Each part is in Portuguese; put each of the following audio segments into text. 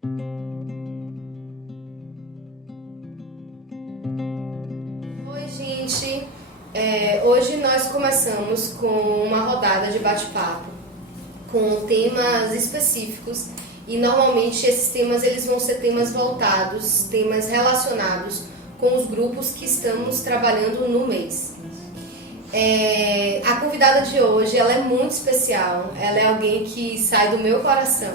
Oi, gente. Hoje nós começamos com uma rodada de bate-papo com temas específicos e normalmente esses temas eles vão ser temas voltados, temas relacionados com os grupos que estamos trabalhando no mês. A convidada de hoje ela é muito especial, ela é alguém que sai do meu coração,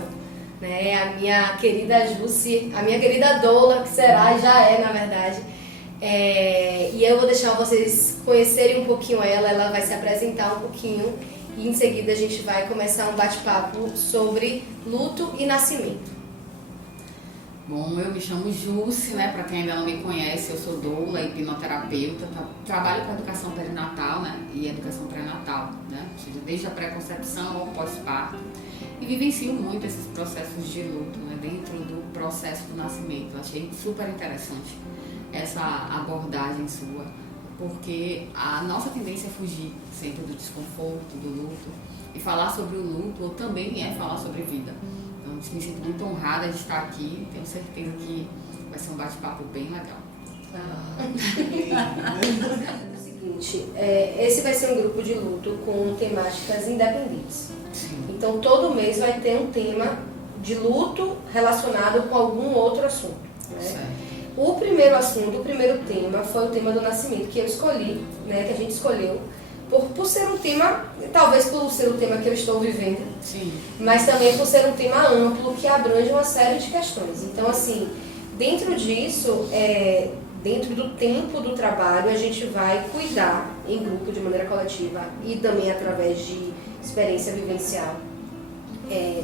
né? A minha querida Jussi, a minha querida Doula, que será e já é na verdade. E eu vou deixar vocês conhecerem um pouquinho ela vai se apresentar um pouquinho e em seguida a gente vai começar um bate-papo sobre luto e nascimento. Bom, eu me chamo Jussi, né? Para quem ainda não me conhece, eu sou doula, hipnoterapeuta, trabalho com educação perinatal, né? E educação pré-natal, né? Ou seja, desde a pré-concepção ao pós-parto. E vivencio muito esses processos de luto, né? Dentro do processo do nascimento. Eu achei super interessante essa abordagem sua, porque a nossa tendência é fugir sempre do desconforto, do luto. E falar sobre o luto também é falar sobre vida. Então, me sinto muito honrada de estar aqui. Tenho certeza que vai ser um bate-papo bem legal. É o seguinte, esse vai ser um grupo de luto com temáticas independentes. Sim. Então, todo mês vai ter um tema de luto relacionado com algum outro assunto, né? Certo. O primeiro assunto, o primeiro tema foi o tema do nascimento, que eu escolhi, né, que a gente escolheu, por ser um tema, talvez por ser o tema que eu estou vivendo, Sim. mas também por ser um tema amplo que abrange uma série de questões. Então, assim, dentro disso, dentro do tempo do trabalho, a gente vai cuidar em grupo de maneira coletiva e também através de experiência vivencial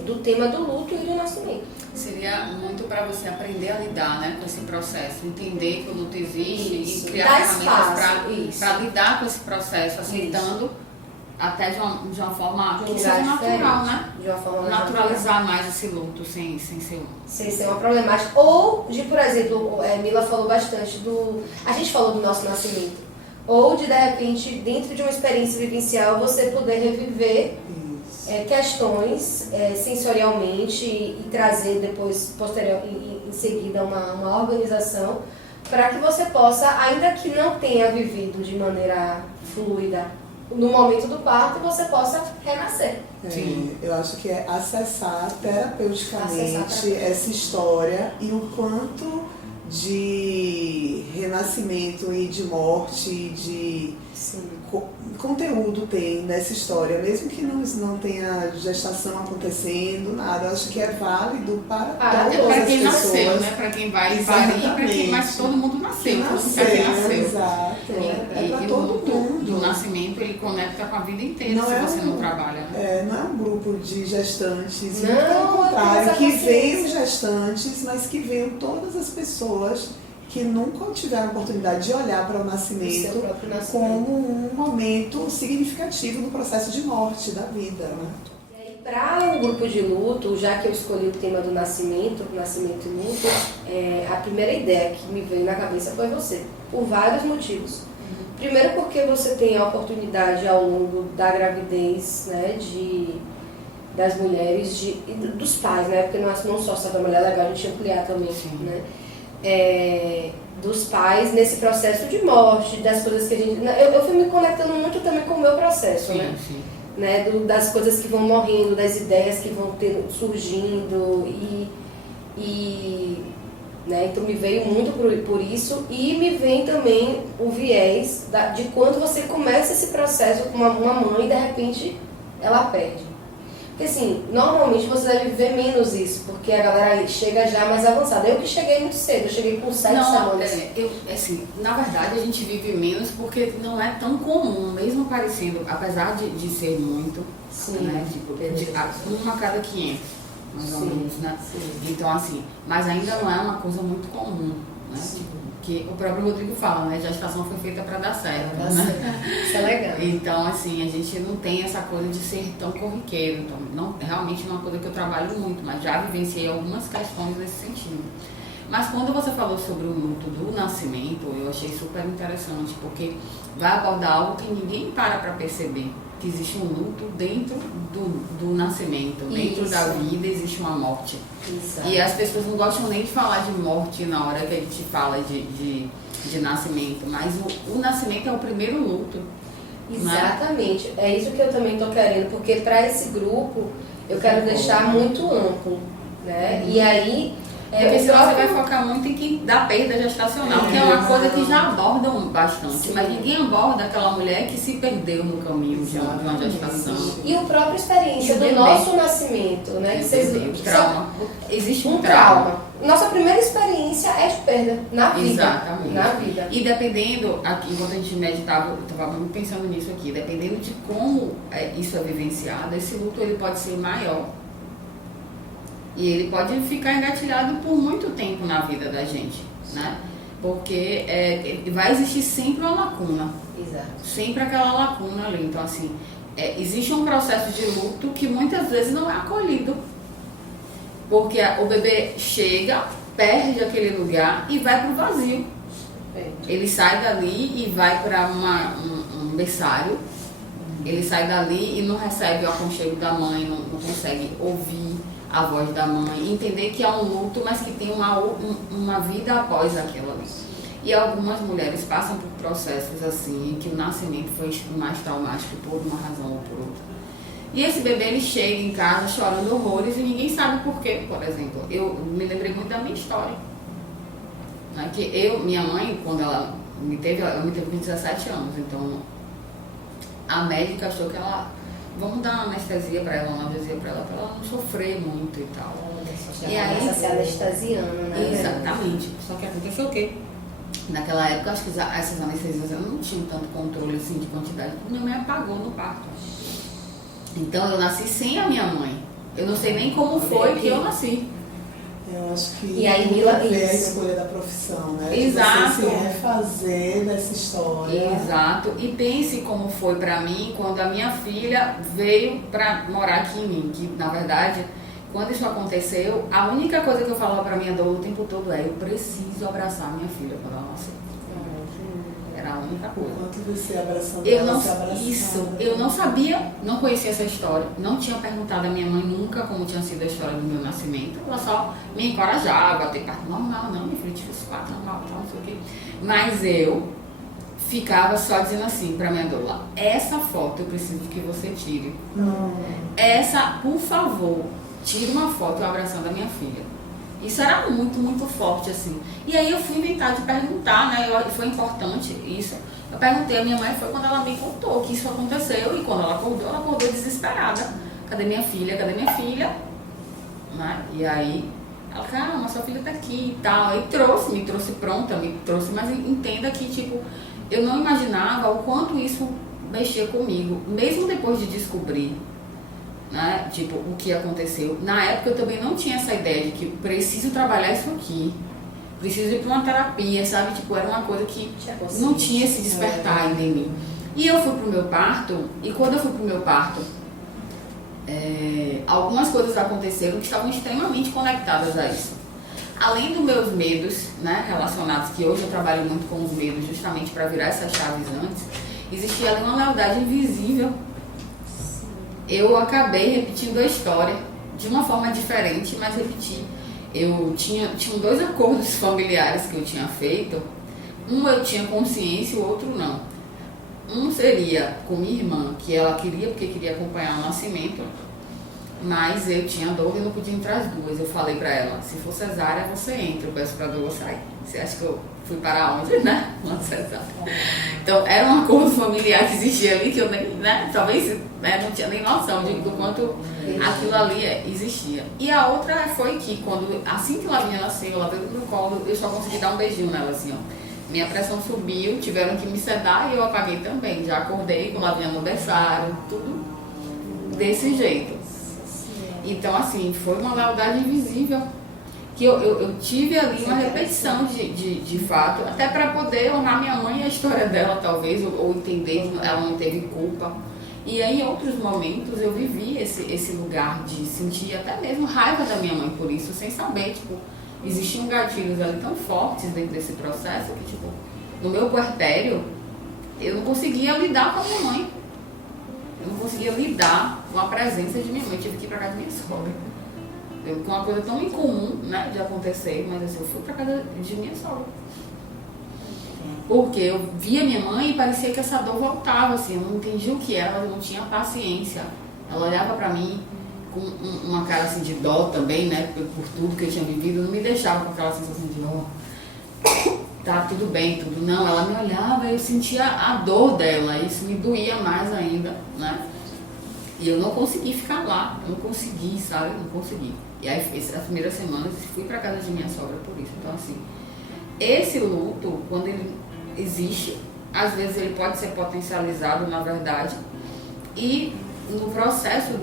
do tema do luto e do nascimento. Seria muito para você aprender a lidar, né, com esse processo, entender que o luto existe Isso. e criar Dá ferramentas espaço, para lidar com esse processo, aceitando até de uma forma que seja natural, né? De uma forma Naturalizar mais esse luto sem ser uma problemática. Ou de, por exemplo, Mila falou bastante a gente falou do nosso nascimento. Ou de repente, dentro de uma experiência vivencial, você poder reviver questões sensorialmente e trazer depois, em seguida, uma organização para que você possa, ainda que não tenha vivido de maneira fluida no momento do parto, você possa renascer. Eu acho que é acessar terapeuticamente essa história e o quanto de renascimento e de morte, de conteúdo tem nessa história, mesmo que não tenha gestação acontecendo, nada. Eu acho que é válido para todas as para quem pessoas. Nasceu, né? Para quem vai parir, mas todo mundo nasceu. Nasceu. Exato. É para todo mundo. O nascimento ele conecta com a vida inteira se você não trabalha. Né? Não é um grupo de gestantes, muito Não, pelo contrário, que veio veio gestantes, mas que veio todas as pessoas que nunca tiveram a oportunidade de olhar para o nascimento como um momento significativo no processo de morte da vida. Né? Para o grupo de luto, já que eu escolhi o tema do nascimento e luto, a primeira ideia que me veio na cabeça foi você, por vários motivos. Primeiro porque você tem a oportunidade ao longo da gravidez, né, das mulheres, dos pais, né, porque não só da mulher, é legal a gente ampliar também, né, dos pais nesse processo de morte, das coisas que a gente... Eu fui me conectando muito também com o meu processo, né, das coisas que vão morrendo, das ideias que vão surgindo né, então me veio muito por isso e me vem também o viés de quando você começa esse processo com uma mãe e de repente ela perde. Porque assim, normalmente você deve ver menos isso, porque a galera chega já mais avançada. Eu que cheguei muito cedo, eu cheguei com 7 semanas. Assim, na verdade a gente vive menos porque não é tão comum, mesmo parecendo, apesar de ser muito, né, tipo, uma a cada 500. Mais ou menos, né? Então, assim, mas ainda não é uma coisa muito comum, né? Tipo, que o próprio Rodrigo fala, né? A gestação foi feita para dar certo, né? Isso é legal. Então, assim, a gente não tem essa coisa de ser tão corriqueiro. Então, não, realmente não é uma coisa que eu trabalho muito, mas já vivenciei algumas questões nesse sentido. Mas quando você falou sobre o luto do nascimento, eu achei super interessante, porque vai abordar algo que ninguém para perceber. que existe um luto dentro do nascimento, dentro da vida existe uma morte. Exato. E as pessoas não gostam nem de falar de morte na hora que a gente fala de nascimento, mas o nascimento é o primeiro luto. Exatamente, é isso que eu também estou querendo, porque para esse grupo eu quero deixar muito amplo, né? E aí porque senão você vai focar muito em quem dá perda gestacional, que é uma coisa que já abordam bastante. Sim. Mas ninguém aborda aquela mulher que se perdeu no caminho de uma gestação. E a própria experiência do nosso nascimento, né? Que vocês, trauma. Existe um trauma. Nossa primeira experiência é de perda na vida. Exatamente. Na vida. E dependendo, aqui, enquanto a gente meditava, eu estava muito pensando nisso aqui, dependendo de como isso é vivenciado, esse luto ele pode ser maior. E ele pode ficar engatilhado por muito tempo na vida da gente, né? Porque vai existir sempre uma lacuna. Exato. Sempre aquela lacuna ali. Então, assim, existe um processo de luto que muitas vezes não é acolhido. Porque o bebê chega, perde aquele lugar e vai para o vazio. Ele sai dali e vai para um berçário. Ele sai dali e não recebe o aconchego da mãe, não consegue ouvir a voz da mãe, entender que é um luto, mas que tem uma vida após aquilo ali. E algumas mulheres passam por processos assim, em que o nascimento foi mais traumático por uma razão ou por outra. E esse bebê, ele chega em casa chorando horrores e ninguém sabe por quê, por exemplo. Eu me lembrei muito da minha história. Né? Que minha mãe, quando ela me teve com 17 anos, então a médica achou que vamos dar uma anestesia para ela, uma analgesia para ela não sofrer muito e tal. E aí começa a ser anestesiando, né? Exatamente. Só que aconteceu o quê? Naquela época, acho que essas anestesias eu não tinha tanto controle assim, de quantidade, porque minha mãe apagou no parto. Então eu nasci sem a minha mãe. Eu não sei nem como foi que eu nasci. Eu acho que e aí, Mila, a escolha da profissão, né? Exato. De você se refazer dessa história. Exato. E pense como foi pra mim quando a minha filha veio pra morar aqui em mim. Que, na verdade, quando isso aconteceu, a única coisa que eu falava pra minha doula o tempo todo eu preciso abraçar minha filha quando ela nascer. Era a única coisa. Enquanto você abraçando eu não sabia, não conhecia essa história, não tinha perguntado à minha mãe nunca como tinha sido a história do meu nascimento. Ela só me encorajava a ter parto normal, não, minha filha, tive esse parto normal, tal, não sei o quê. Mas eu ficava só dizendo assim pra minha doula: essa foto eu preciso que você tire. Essa, por favor, tire uma foto eu abraçando a minha filha. Isso era muito, muito forte, assim. E aí eu fui inventar de perguntar, né? Foi importante isso. Eu perguntei a minha mãe, foi quando ela me contou que isso aconteceu. E quando ela acordou desesperada. Cadê minha filha? Cadê minha filha? Né? E aí, ela, calma, sua filha tá aqui e tal. Aí me trouxe pronta, mas entenda que, tipo, eu não imaginava o quanto isso mexia comigo. Mesmo depois de descobrir, né, tipo, o que aconteceu. Na época eu também não tinha essa ideia de que preciso trabalhar isso aqui, preciso ir para uma terapia, sabe? Tipo, era uma coisa que não tinha esse despertar ainda em mim. E eu fui pro meu parto, e quando eu fui pro meu parto, algumas coisas aconteceram que estavam extremamente conectadas a isso. Além dos meus medos, né, relacionados, que hoje eu trabalho muito com os medos justamente para virar essas chaves antes, existia ali uma lealdade invisível. Eu acabei repetindo a história de uma forma diferente, mas repeti. Tinham 2 acordos familiares que eu tinha feito. Um eu tinha consciência, o outro não. Um seria com minha irmã, que ela queria, porque queria acompanhar o nascimento, mas eu tinha dor e não podia entrar as duas. Eu falei pra ela: se for cesárea, você entra, eu peço pra doula sair. Você acha que eu fui para onde, né? Uma cesárea. Então, era um acordo familiar que existia ali, que eu nem, né? Talvez não tinha nem noção do quanto aquilo ali existia. E a outra foi que, assim que Lavinha nasceu, ela veio no meu colo, eu só consegui dar um beijinho nela, assim, ó. Minha pressão subiu, tiveram que me sedar e eu apaguei também. Já acordei com Lavinha no berçário, tudo desse jeito. Então, assim, foi uma lealdade invisível. Que eu tive ali uma repetição de fato, até para poder honrar minha mãe e a história dela, talvez, ou entender que ela não teve culpa. E aí, em outros momentos, eu vivi esse lugar de sentir até mesmo raiva da minha mãe por isso, sem saber, tipo, existiam gatilhos ali tão fortes dentro desse processo que, tipo, no meu puerpério, eu não conseguia lidar com a minha mãe. Eu não conseguia lidar com a presença de minha mãe, eu tive que ir pra casa da minha sogra. Que é uma coisa tão incomum, né, de acontecer, mas assim, eu fui pra casa de minha sogra. Porque eu via minha mãe e parecia que essa dor voltava, assim, eu não entendia o que era, mas eu não tinha paciência. Ela olhava pra mim com uma cara assim de dó também, né, por tudo que eu tinha vivido, não me deixava com aquela sensação de ó, tá tudo bem, tudo. Não, ela me olhava e eu sentia a dor dela, isso me doía mais ainda, né. E eu não consegui ficar lá, eu não consegui, sabe, não consegui. E aí, as primeiras semanas, fui pra casa de minha sogra por isso. Então, assim, esse luto, quando ele existe, às vezes ele pode ser potencializado, na verdade, e no processo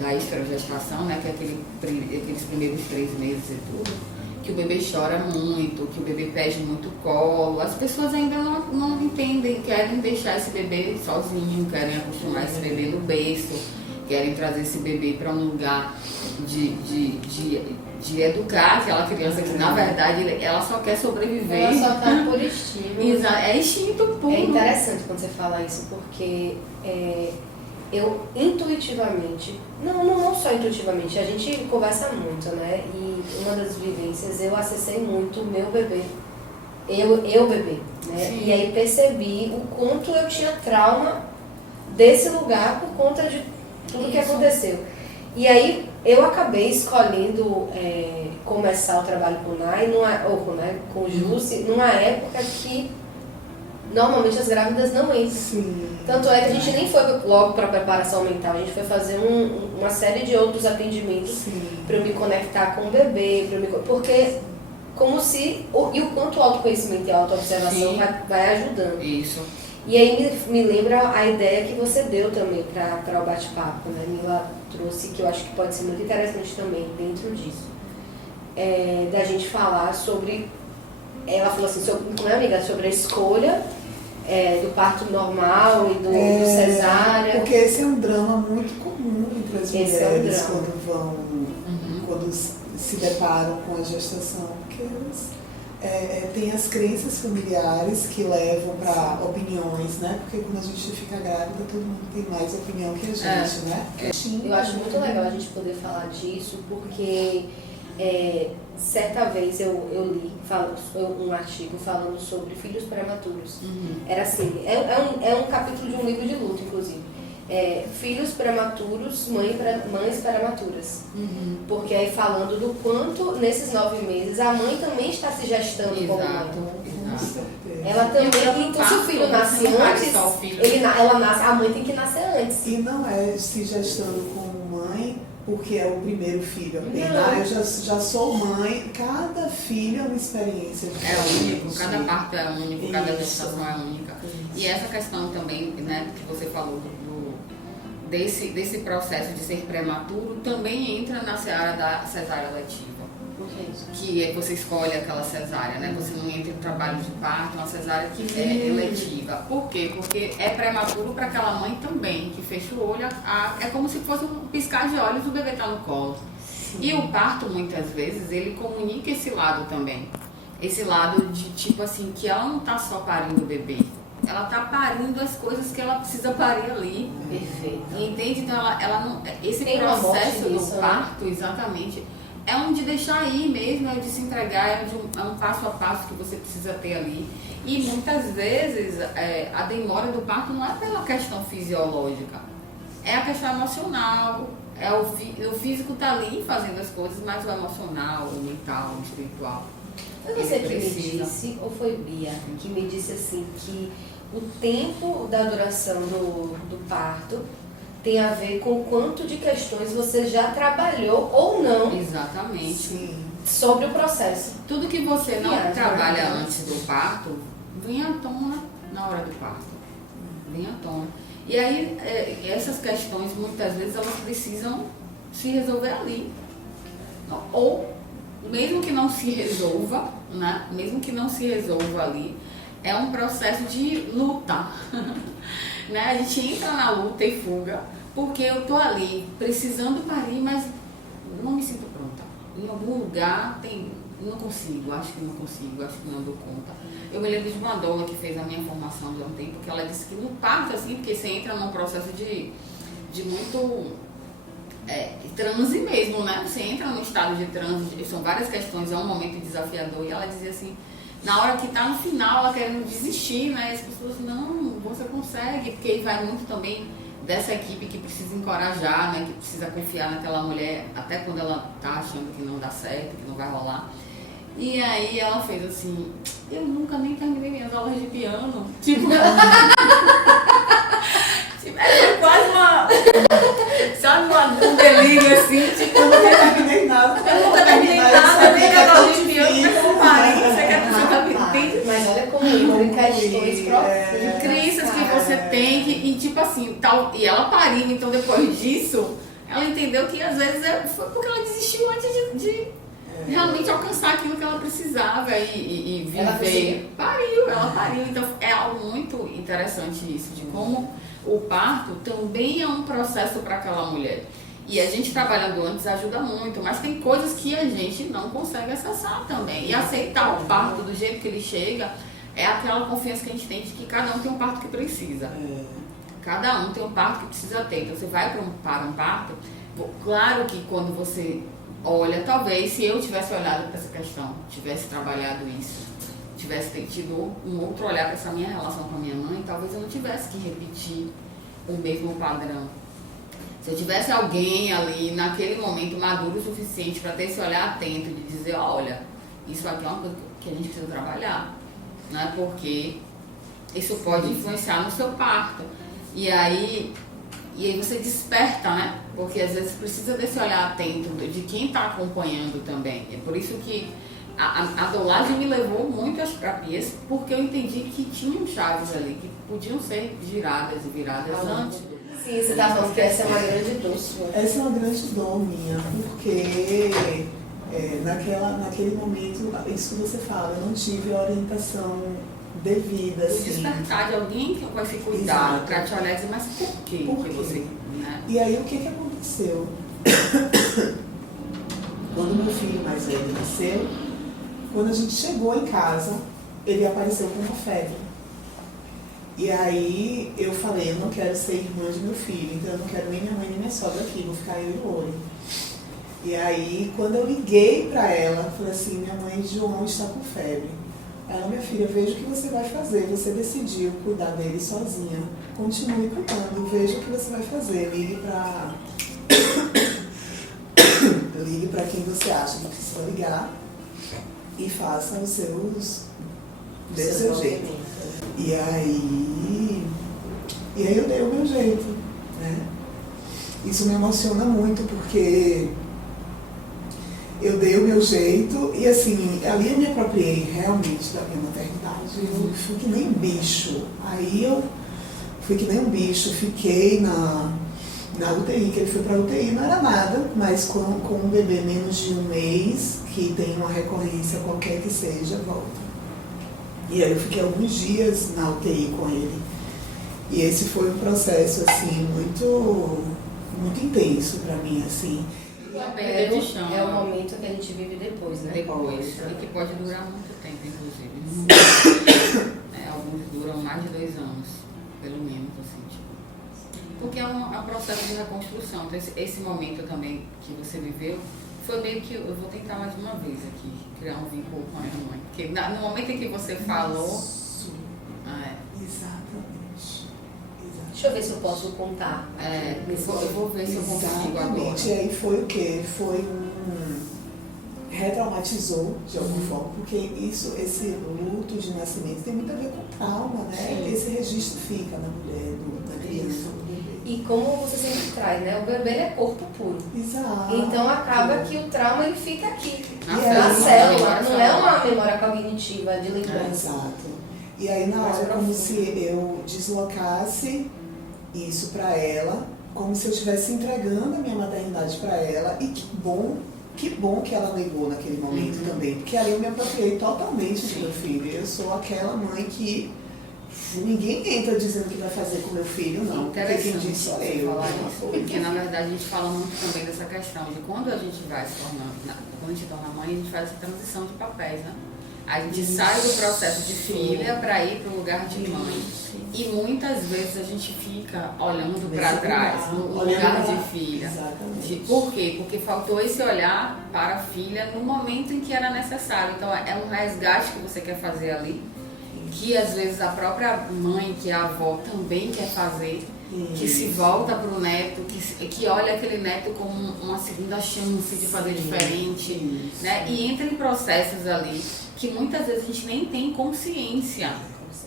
da esterogestação, né, que é aqueles primeiros 3 meses e tudo, que o bebê chora muito, que o bebê pede muito colo, as pessoas ainda não entendem, querem deixar esse bebê sozinho, querem acostumar esse bebê no berço, querem trazer esse bebê para um lugar de educar aquela criança que, na verdade, ela só quer sobreviver. Ela só tá por instinto. É instinto puro. É interessante quando você fala isso, porque eu intuitivamente, não só intuitivamente, a gente conversa muito, né? E uma das vivências, eu acessei muito o meu bebê, eu bebê, né? Sim. E aí percebi o quanto eu tinha trauma desse lugar por conta de tudo que aconteceu. E aí eu acabei escolhendo começar o trabalho com o Nai, com o Jussi, numa época que normalmente as grávidas não entram. Sim. Tanto é que a gente nem foi logo para preparação mental, a gente foi fazer uma série de outros atendimentos para eu me conectar com o bebê, porque como se... E o quanto o autoconhecimento e a autoobservação vai ajudando. Isso. E aí me lembra a ideia que você deu também para o bate-papo, né? Mila trouxe, que eu acho que pode ser muito interessante também dentro disso. Da gente falar sobre... Ela falou assim, como é, amiga? Sobre a escolha do parto normal e do cesárea. Porque esse é um drama muito comum entre as mulheres quando se deparam com a gestação, porque elas têm as crenças familiares que levam para opiniões, né? Porque quando a gente fica grávida, todo mundo tem mais opinião que a gente, né? Eu acho muito legal a gente poder falar disso, porque certa vez eu li um artigo falando sobre filhos prematuros. Era assim, é um capítulo de um livro de luto, inclusive. Filhos prematuros, mães prematuras. Porque aí falando do quanto nesses 9 meses a mãe também está se gestando como mãe. Ela também, então se o filho nasce antes, ela nasce, a mãe tem que nascer antes. E não é se gestando como mãe porque é o primeiro filho apenas. Eu já sou mãe, cada filho é uma experiência diferente. É único, cada parto é único, cada gestação é única. E essa questão também, né, que você falou desse processo de ser prematuro, também entra na seara da cesárea letiva. Que você escolhe aquela cesárea, né? Você não entra em trabalho de parto, uma cesárea que é eletiva. Por quê? Porque é prematuro para aquela mãe também, que fecha o olho, é como se fosse um piscar de olhos, o bebê está no colo. E o parto, muitas vezes, ele comunica esse lado também. Esse lado de, tipo assim, que ela não está só parindo o bebê, ela está parindo as coisas que ela precisa parir ali. Perfeito. Entende? Então, ela não, esse tem processo do parto, exatamente, é um de deixar ir mesmo, é de se entregar, é um passo a passo que você precisa ter ali. E muitas vezes a demora do parto não é pela questão fisiológica, é a questão emocional, o físico tá ali fazendo as coisas, mas o emocional, o mental, o espiritual. Foi você que me disse, ou foi Bia, que me disse assim, que o tempo da duração do parto tem a ver com o quanto de questões você já trabalhou ou não. Exatamente. Sim. Sobre o processo. Tudo que você não trabalha antes do parto, vem à tona na hora do parto. Vem à tona. E aí, essas questões, muitas vezes, elas precisam se resolver ali. Ou, mesmo que não se resolva, né? Mesmo que não se resolva ali, é um processo de luta. Né? A gente entra na luta e fuga, porque eu tô ali precisando parir, mas não me sinto pronta. em algum lugar tem... Não consigo, acho que não dou conta. Eu me lembro de uma doula que fez a minha formação de um tempo, que ela disse que no parto, assim, porque você entra num processo de muito transe mesmo, né? Você entra num estado de transe, são várias questões, é um momento desafiador, e ela dizia assim, na hora que tá no final, ela querendo desistir, né? As pessoas, não, você consegue, porque aí vai muito também dessa equipe que precisa encorajar, né? Que precisa confiar naquela mulher, até quando ela tá achando que não dá certo, que não vai rolar. E aí ela fez assim, eu nunca nem terminei minhas aulas de piano. Tipo, foi quase uma, sabe, um delírio assim, tipo, Eu nunca terminei nada. eu nunca terminei nada, nem minhas aulas de piano, mas eu parei, você quer que você tá Mas olha como entra em questões profundas. crenças que você tem, e tipo assim, tal, e ela pariu, então depois disso, ela entendeu que às vezes foi porque ela desistiu antes de realmente alcançar aquilo que ela precisava e viver. Ela pariu. Então é algo muito interessante isso, de como o parto também é um processo para aquela mulher. E a gente trabalhando antes ajuda muito, mas tem coisas que a gente não consegue acessar também. E aceitar o parto do jeito que ele chega é aquela confiança que a gente tem de que cada um tem um parto que precisa. Cada um tem um parto que precisa ter. Então você vai para um parto, claro que quando você olha, talvez se eu tivesse olhado para essa questão, tivesse trabalhado isso, tivesse tido um outro olhar para essa minha relação com a minha mãe, talvez eu não tivesse que repetir o mesmo padrão. Se eu tivesse alguém ali naquele momento maduro o suficiente para ter esse olhar atento de dizer, olha, isso aqui é uma coisa que a gente precisa trabalhar, né? Porque isso pode influenciar no seu parto. E aí você desperta, né? Porque às vezes precisa desse olhar atento de quem está acompanhando também. É por isso que a doulagem me levou muito às terapias, porque eu entendi que tinham chaves ali, que podiam ser giradas e viradas antes. Sim, você está falando que essa é uma grande dor sua. Essa é uma grande dor minha, porque naquele momento, isso que você fala, eu não tive a orientação devida. Assim. Despertar de alguém que vai se cuidar, para te olhar e dizer, mas por quê? Que você... Né? E aí o que aconteceu? Quando meu filho mais velho nasceu, quando a gente chegou em casa, ele apareceu com uma febre. E aí eu falei, eu não quero ser irmã de meu filho, então eu não quero nem minha mãe nem minha sogra aqui, vou ficar eu e o Lore. E aí quando eu liguei para ela, falei assim, minha mãe João está com febre. Ela, minha filha, veja o que você vai fazer, você decidiu cuidar dele sozinha, continue cuidando, veja o que você vai fazer, ligue para quem você acha que precisa ligar e faça os seus dê o seu jeito. E aí eu dei o meu jeito, né? Isso me emociona muito porque eu dei o meu jeito e assim, ali eu me apropriei realmente da minha maternidade. Eu fui que nem bicho. Aí eu fui que nem um bicho, fiquei na UTI, que ele foi pra UTI, não era nada, mas com um bebê menos de um mês, que tem uma recorrência qualquer que seja, volta. E aí eu fiquei alguns dias na UTI com ele. E esse foi um processo, assim, muito, muito intenso pra mim, assim. É o momento que a gente vive depois, né? Depois. E que pode durar muito tempo, inclusive. Alguns duram mais de 2 anos, pelo menos, assim, tipo. Porque é um processo de reconstrução. Então, esse momento também que você viveu, foi meio que, eu vou tentar mais uma vez aqui, criar um vínculo com a minha mãe. Porque no momento em que você falou... Exatamente. Deixa eu ver se eu posso contar. Eu vou ver se eu consigo agora. E aí foi o quê? Retraumatizou de alguma forma, porque esse luto de nascimento tem muito a ver com trauma, né? Sim. Esse registro fica na mulher, da criança, do bebê. E como você sempre traz, né? O bebê é corpo puro. Exato. Então acaba que o trauma ele fica aqui, Na célula. Não é uma memória cognitiva de lembrança. Exato. E aí na hora como se eu deslocasse isso para ela, como se eu estivesse entregando a minha maternidade para ela, e que bom que ela negou naquele momento também, porque aí eu me apropriei totalmente do meu filho. Eu sou aquela mãe que Ninguém entra dizendo que vai fazer com meu filho, não. Porque quem diz sou eu. Falar isso, porque na verdade a gente fala muito também dessa questão de quando a gente vai se tornando, quando a gente se torna mãe, a gente faz essa transição de papéis, né? A gente sai do processo de filha para ir para o lugar de mãe. E muitas vezes a gente fica olhando para trás, no lugar de filha. Por quê? Porque faltou esse olhar para a filha no momento em que era necessário. Então é um resgate que você quer fazer ali, que às vezes a própria mãe, que é a avó, também quer fazer, que se volta para o neto, que olha aquele neto como uma segunda chance de fazer diferente, né? E entra em processos ali que muitas vezes a gente nem tem consciência.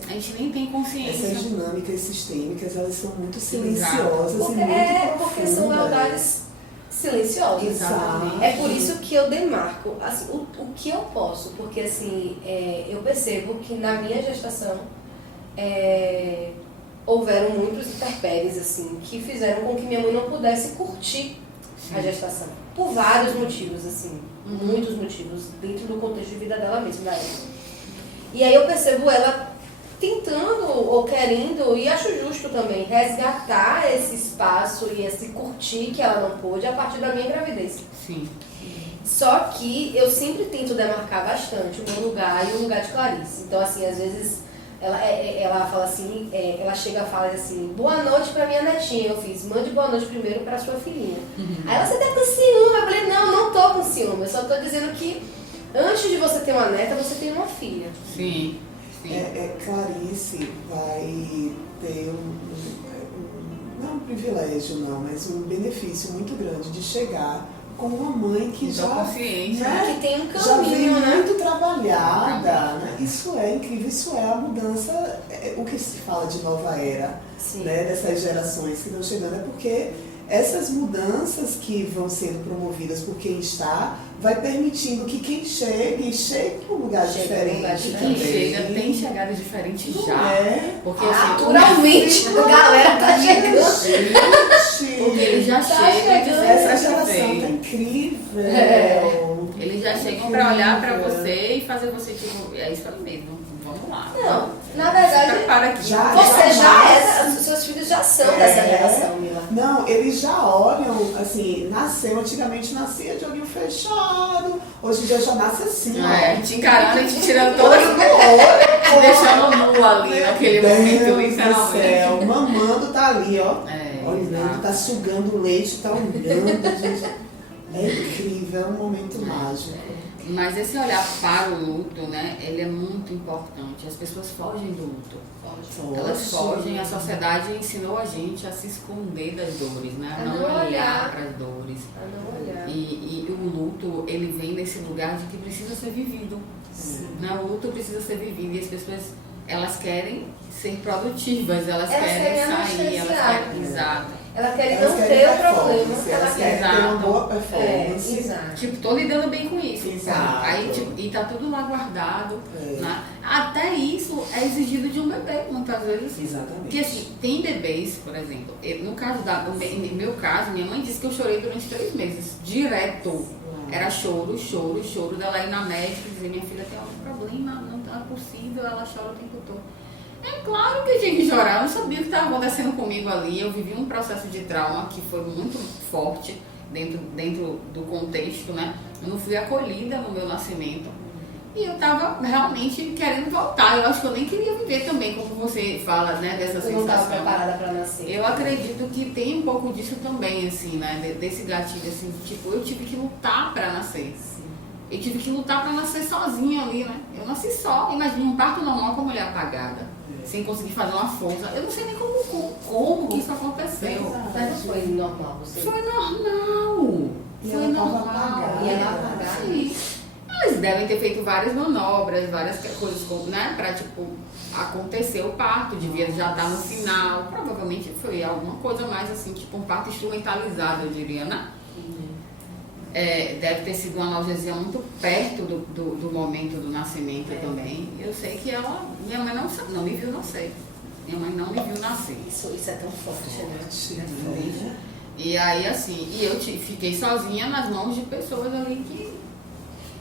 A gente nem tem consciência. Essas dinâmicas sistêmicas, elas são muito silenciosas e muito profundas. Porque são lealdades silenciosas. Exato. É por isso que eu demarco assim, o que eu posso, porque assim, eu percebo que na minha gestação houveram muitos intempéries assim, que fizeram com que minha mãe não pudesse curtir a gestação. Por vários motivos, assim, muitos motivos, dentro do contexto de vida dela mesma, da época. E aí eu percebo ela tentando ou querendo, e acho justo também, resgatar esse espaço e esse curtir que ela não pôde a partir da minha gravidez. Sim. Só que eu sempre tento demarcar bastante o meu lugar e o lugar de Clarice. Então, assim, às vezes ela fala assim, ela chega e fala assim, boa noite pra minha netinha. Eu fiz, mande boa noite primeiro pra sua filhinha. Aí ela, você tá com ciúme? Eu falei, não tô com ciúme. Eu só tô dizendo que antes de você ter uma neta, você tem uma filha. Sim. Clarice vai ter não um privilégio não, mas um benefício muito grande de chegar com uma mãe que já, consciência, né, que tem um já vem caminho, né? muito trabalhada, né? Isso é incrível, isso é a mudança, o que se fala de nova era, né, dessas gerações que estão chegando, é porque essas mudanças que vão sendo promovidas por quem está, vai permitindo que quem chegue para um lugar diferente. E quem chega tem chegada diferente já. Porque naturalmente a galera tá chegando. Porque ele já chega dizendo essa geração tá incrível. Eles já chegam para olhar para você e fazer você tipo, é isso aí mesmo. Vamos lá. Não, na verdade, seus filhos já são dessa geração, Mila. Não, eles já olham, assim, antigamente nascia de olho fechado, hoje em dia já nasce assim, ó. Te encarando e te tirando todo te deixando nu ali naquele momento, literalmente. Mamando tá ali, ó. Olhando, tá sugando leite, tá olhando, gente. É incrível, é um momento mágico. Mas esse olhar para o luto, né, ele é muito importante. As pessoas fogem do luto. Elas fogem, a sociedade ensinou a gente a se esconder das dores, né, a não olhar para as dores. E o luto, ele vem nesse lugar de que precisa ser vivido. Né? O luto precisa ser vivido e as pessoas, elas querem ser produtivas, elas querem sair, elas querem... Exato. Ela quer não ter o problema, ela quer ter uma boa performance. Tipo, tô lidando bem com isso. Exato. Aí, tipo, e tá tudo lá guardado. Né? Até isso é exigido de um bebê, muitas vezes. Exatamente. Porque assim, tem bebês, por exemplo, no caso no meu caso, minha mãe disse que eu chorei durante 3 meses, direto. Era choro dela ir na médica e dizer, minha filha tem algum problema, não é possível, ela chora o tempo todo. É claro que eu tinha que chorar, eu não sabia o que estava acontecendo comigo ali. Eu vivi um processo de trauma que foi muito forte dentro do contexto, né? Eu não fui acolhida no meu nascimento. E eu estava realmente querendo voltar. Eu acho que eu nem queria viver também, como você fala, né? Dessa sensação. Eu não estava preparada para nascer. Eu acredito que tem um pouco disso também, assim, né? Desse gatilho, assim, tipo, eu tive que lutar para nascer. Eu tive que lutar para nascer sozinha ali, né? Eu nasci só. Imagina um parto normal com a mulher apagada. Sem conseguir fazer uma força. Eu não sei nem como que isso aconteceu. Mas não foi normal você? Foi normal. E foi ela normal. apagada. E ela apagada. Sim. Eles devem ter feito várias manobras, várias coisas, né? Pra, tipo, acontecer o parto. Devia já estar no final. Provavelmente foi alguma coisa mais assim, tipo um parto instrumentalizado, eu diria, né? Deve ter sido uma analgesia muito perto do momento do nascimento também. Eu sei que minha mãe não me viu nascer. Minha mãe não me viu nascer. Isso é tão forte, né? E aí, assim, eu fiquei sozinha nas mãos de pessoas ali que...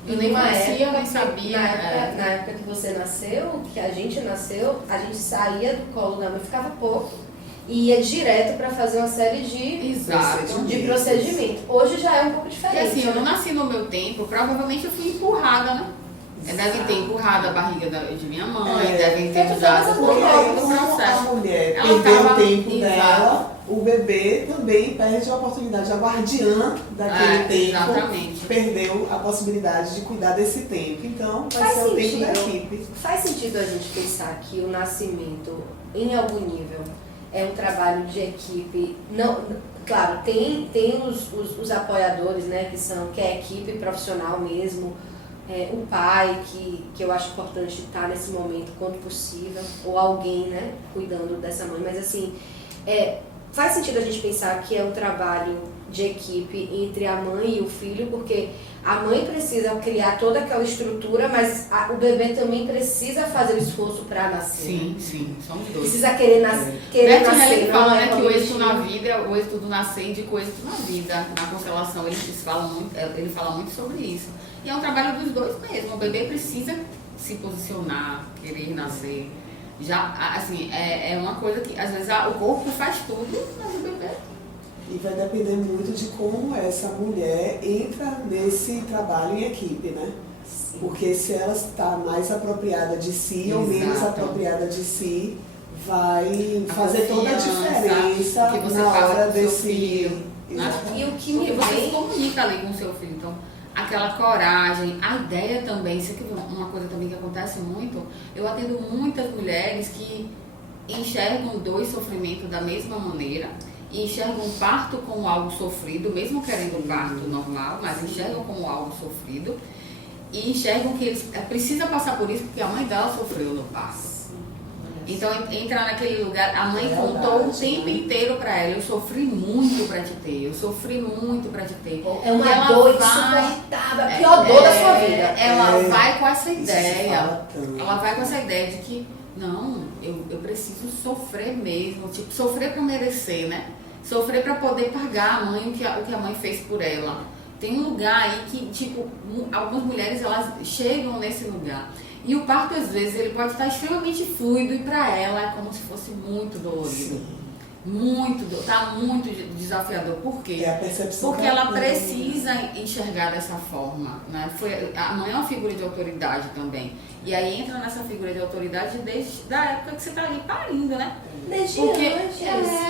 Eu nem conhecia, nem sabia. Na época que você nasceu, que a gente nasceu, a gente saía do colo da mãe, ficava pouco. E ia direto para fazer uma série de procedimentos. Hoje já é um pouco diferente. Porque assim, eu não nasci no meu tempo, provavelmente eu fui empurrada, né? Devem ter empurrado a barriga de minha mãe, devem ter usado por longo do a processo. mulher Ela perdeu tava, o tempo dela, o bebê também perde a oportunidade. A guardiã daquele tempo exatamente. perdeu a possibilidade de cuidar desse tempo. Então, vai Faz ser o tempo sentido. da equipe. Faz sentido a gente pensar que o nascimento, em algum nível, é um trabalho de equipe. Não, claro, tem os apoiadores, né, que é a equipe profissional mesmo, o pai, que eu acho importante estar nesse momento quando possível, ou alguém, né, cuidando dessa mãe, mas assim, faz sentido a gente pensar que é um trabalho de equipe entre a mãe e o filho, porque a mãe precisa criar toda aquela estrutura, mas o bebê também precisa fazer o esforço para nascer. Sim, somos dois. Precisa querer nascer. Bertrand Helling fala, né, que o êxito na vida, o êxito do nascer indica o êxito na vida. Na constelação ele fala muito sobre isso. E é um trabalho dos dois mesmo. O bebê precisa se posicionar, querer nascer. Já, assim, é uma coisa que às vezes o corpo faz tudo, mas o bebê... E vai depender muito de como essa mulher entra nesse trabalho em equipe, né? Sim. Porque se ela está mais apropriada de si ou menos apropriada de si, vai fazer toda a diferença que você na hora desse filho. E o que porque você se comunica ali com o seu filho. Então, aquela coragem, a ideia também, isso aqui é uma coisa também que acontece muito. Eu atendo muitas mulheres que enxergam dois sofrimentos da mesma maneira. E enxergam o parto como algo sofrido, mesmo querendo um parto normal, mas enxergam como algo sofrido e enxergam que eles precisam passar por isso porque a mãe dela sofreu no parto. Então entra naquele lugar, a mãe contou o tempo inteiro pra ela, eu sofri muito pra te ter, eu sofri muito pra te ter. É uma dor insuportável, a pior dor da sua vida. Ela vai com essa ideia, de que não, eu preciso sofrer mesmo, tipo, sofrer pra merecer, né? Sofrer pra poder pagar a mãe o que a mãe fez por ela. Tem um lugar aí que, tipo, algumas mulheres, elas chegam nesse lugar. E o parto, às vezes, ele pode estar extremamente fluido e pra ela é como se fosse muito dolorido. Tá muito desafiador. Por quê? Porque ela precisa enxergar dessa forma, né? A mãe é uma figura de autoridade também. E aí entra nessa figura de autoridade desde a época que você tá ali parindo, né? Desde antes.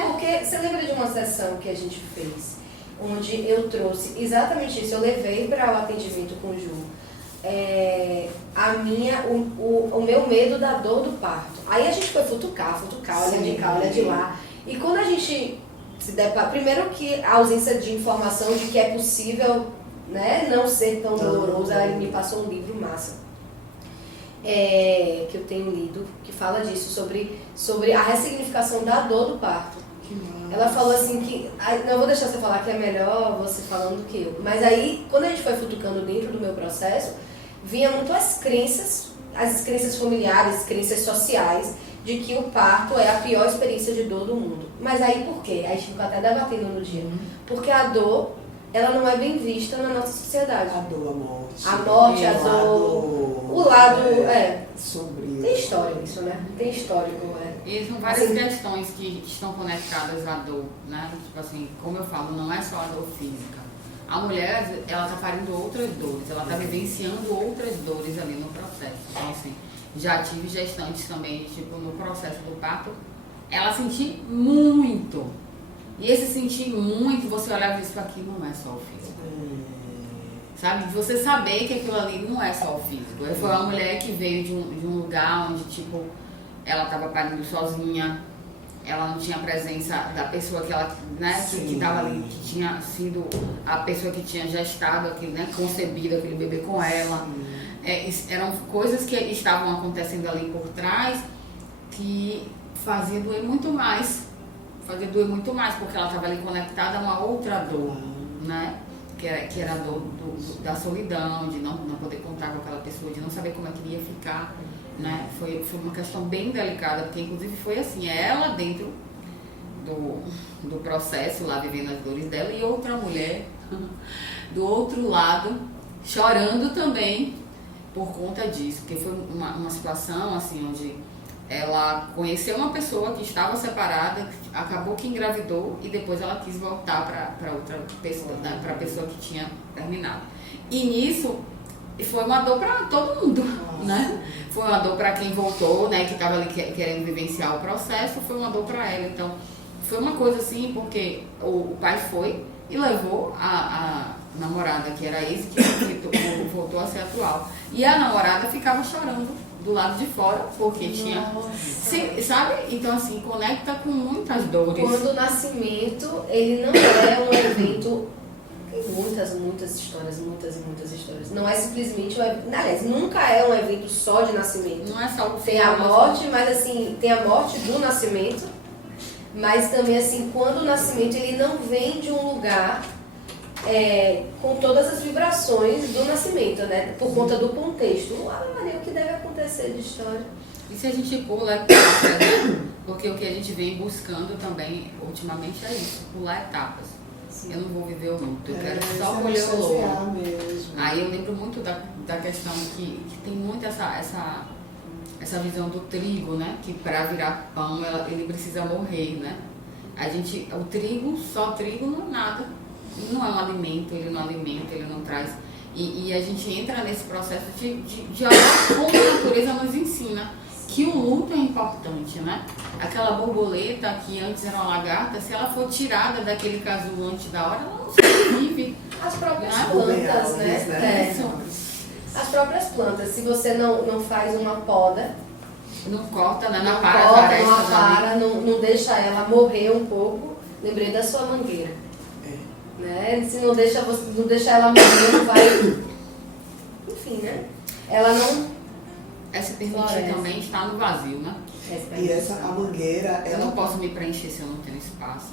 Porque você lembra de uma sessão que a gente fez, onde eu trouxe exatamente isso, eu levei para o atendimento com o Ju. O meu medo da dor do parto. Aí a gente foi futucar, olha de cá, olha de lá. E quando a gente se depara, primeiro que a ausência de informação de que é possível, né, não ser tão doloroso, ela me passou um livro massa, que eu tenho lido, que fala disso, sobre a ressignificação da dor do parto. Ela falou assim que, não vou deixar você falar que é melhor você falando do que eu, mas aí quando a gente foi futucando dentro do meu processo, vinha muito as crenças familiares, crenças sociais, de que o parto é a pior experiência de dor do mundo. Mas aí por quê? Aí a gente ficou até debatendo no dia. Porque a dor, ela não é bem vista na nossa sociedade. A dor, a morte. A morte, a dor. O lado, sombrio. Tem história isso, né? Tem histórico, E são várias questões que estão conectadas à dor, né? Tipo assim, como eu falo, não é só a dor física. A mulher, ela tá parindo outras dores, ela tá vivenciando outras dores ali no processo. Então, assim, já tive gestantes também, tipo, no processo do parto, ela sentiu muito. E esse sentir muito, você olhava isso aqui, não é só o físico. Sabe? Você saber que aquilo ali não é só o físico. Foi uma mulher que veio de um lugar onde, tipo, ela estava parindo sozinha, ela não tinha a presença da pessoa que ela, né, que estava ali, que tinha sido a pessoa que tinha gestado aquele, né, concebido aquele bebê com ela. Eram coisas que estavam acontecendo ali por trás que fazia doer muito mais, porque ela estava ali conectada a uma outra dor, né? Que era a dor da solidão, de não poder contar com aquela pessoa, de não saber como é que ia ficar, né? Foi uma questão bem delicada, porque inclusive foi assim, ela dentro do processo lá, vivendo as dores dela, e outra mulher do outro lado, chorando também por conta disso, porque foi uma situação assim onde ela conheceu uma pessoa que estava separada, acabou que engravidou e depois ela quis voltar para outra pessoa, né, para a pessoa que tinha terminado. E nisso foi uma dor para todo mundo, né? Foi uma dor para quem voltou, né, que estava ali querendo vivenciar o processo, foi uma dor para ela. Então, foi uma coisa assim, porque o pai foi e levou a namorada, que era ex, que voltou a ser atual. E a namorada ficava chorando do lado de fora, porque tinha... Sabe? Então, assim, conecta com muitas dores. Quando o nascimento, ele não é um evento... Tem muitas histórias, muitas histórias. Não é simplesmente um evento... Aliás, nunca é um evento só de nascimento. Não é só o Tem a morte, mas assim, tem a morte do nascimento, mas também, assim, quando o nascimento, ele não vem de um lugar... com todas as vibrações do nascimento, né? Por conta do contexto. O que deve acontecer de história. E se a gente pula etapas, né? Porque o que a gente vem buscando também, ultimamente, é isso, pular etapas. Sim. Eu não vou viver o luto, eu quero só colher o louro. Aí eu lembro muito da questão que tem muito essa visão do trigo, né? Que para virar pão, ele precisa morrer, né? O trigo, só trigo não é nada. Não é um alimento, ele não alimenta, ele não traz. E a gente entra nesse processo de olhar como a natureza nos ensina que o luto é importante, né? Aquela borboleta que antes era uma lagarta, se ela for tirada daquele casulo antes da hora, ela não sobrevive. As próprias plantas, né? As próprias plantas, se você não faz uma poda, não corta, né? Não deixa ela morrer um pouco, lembrei da sua mangueira. Né? Se não deixa ela morrer, não vai. Enfim, né? Ela não. Essa permitir também está no vazio, né? E a mangueira. Eu não posso me preencher se eu não tenho espaço.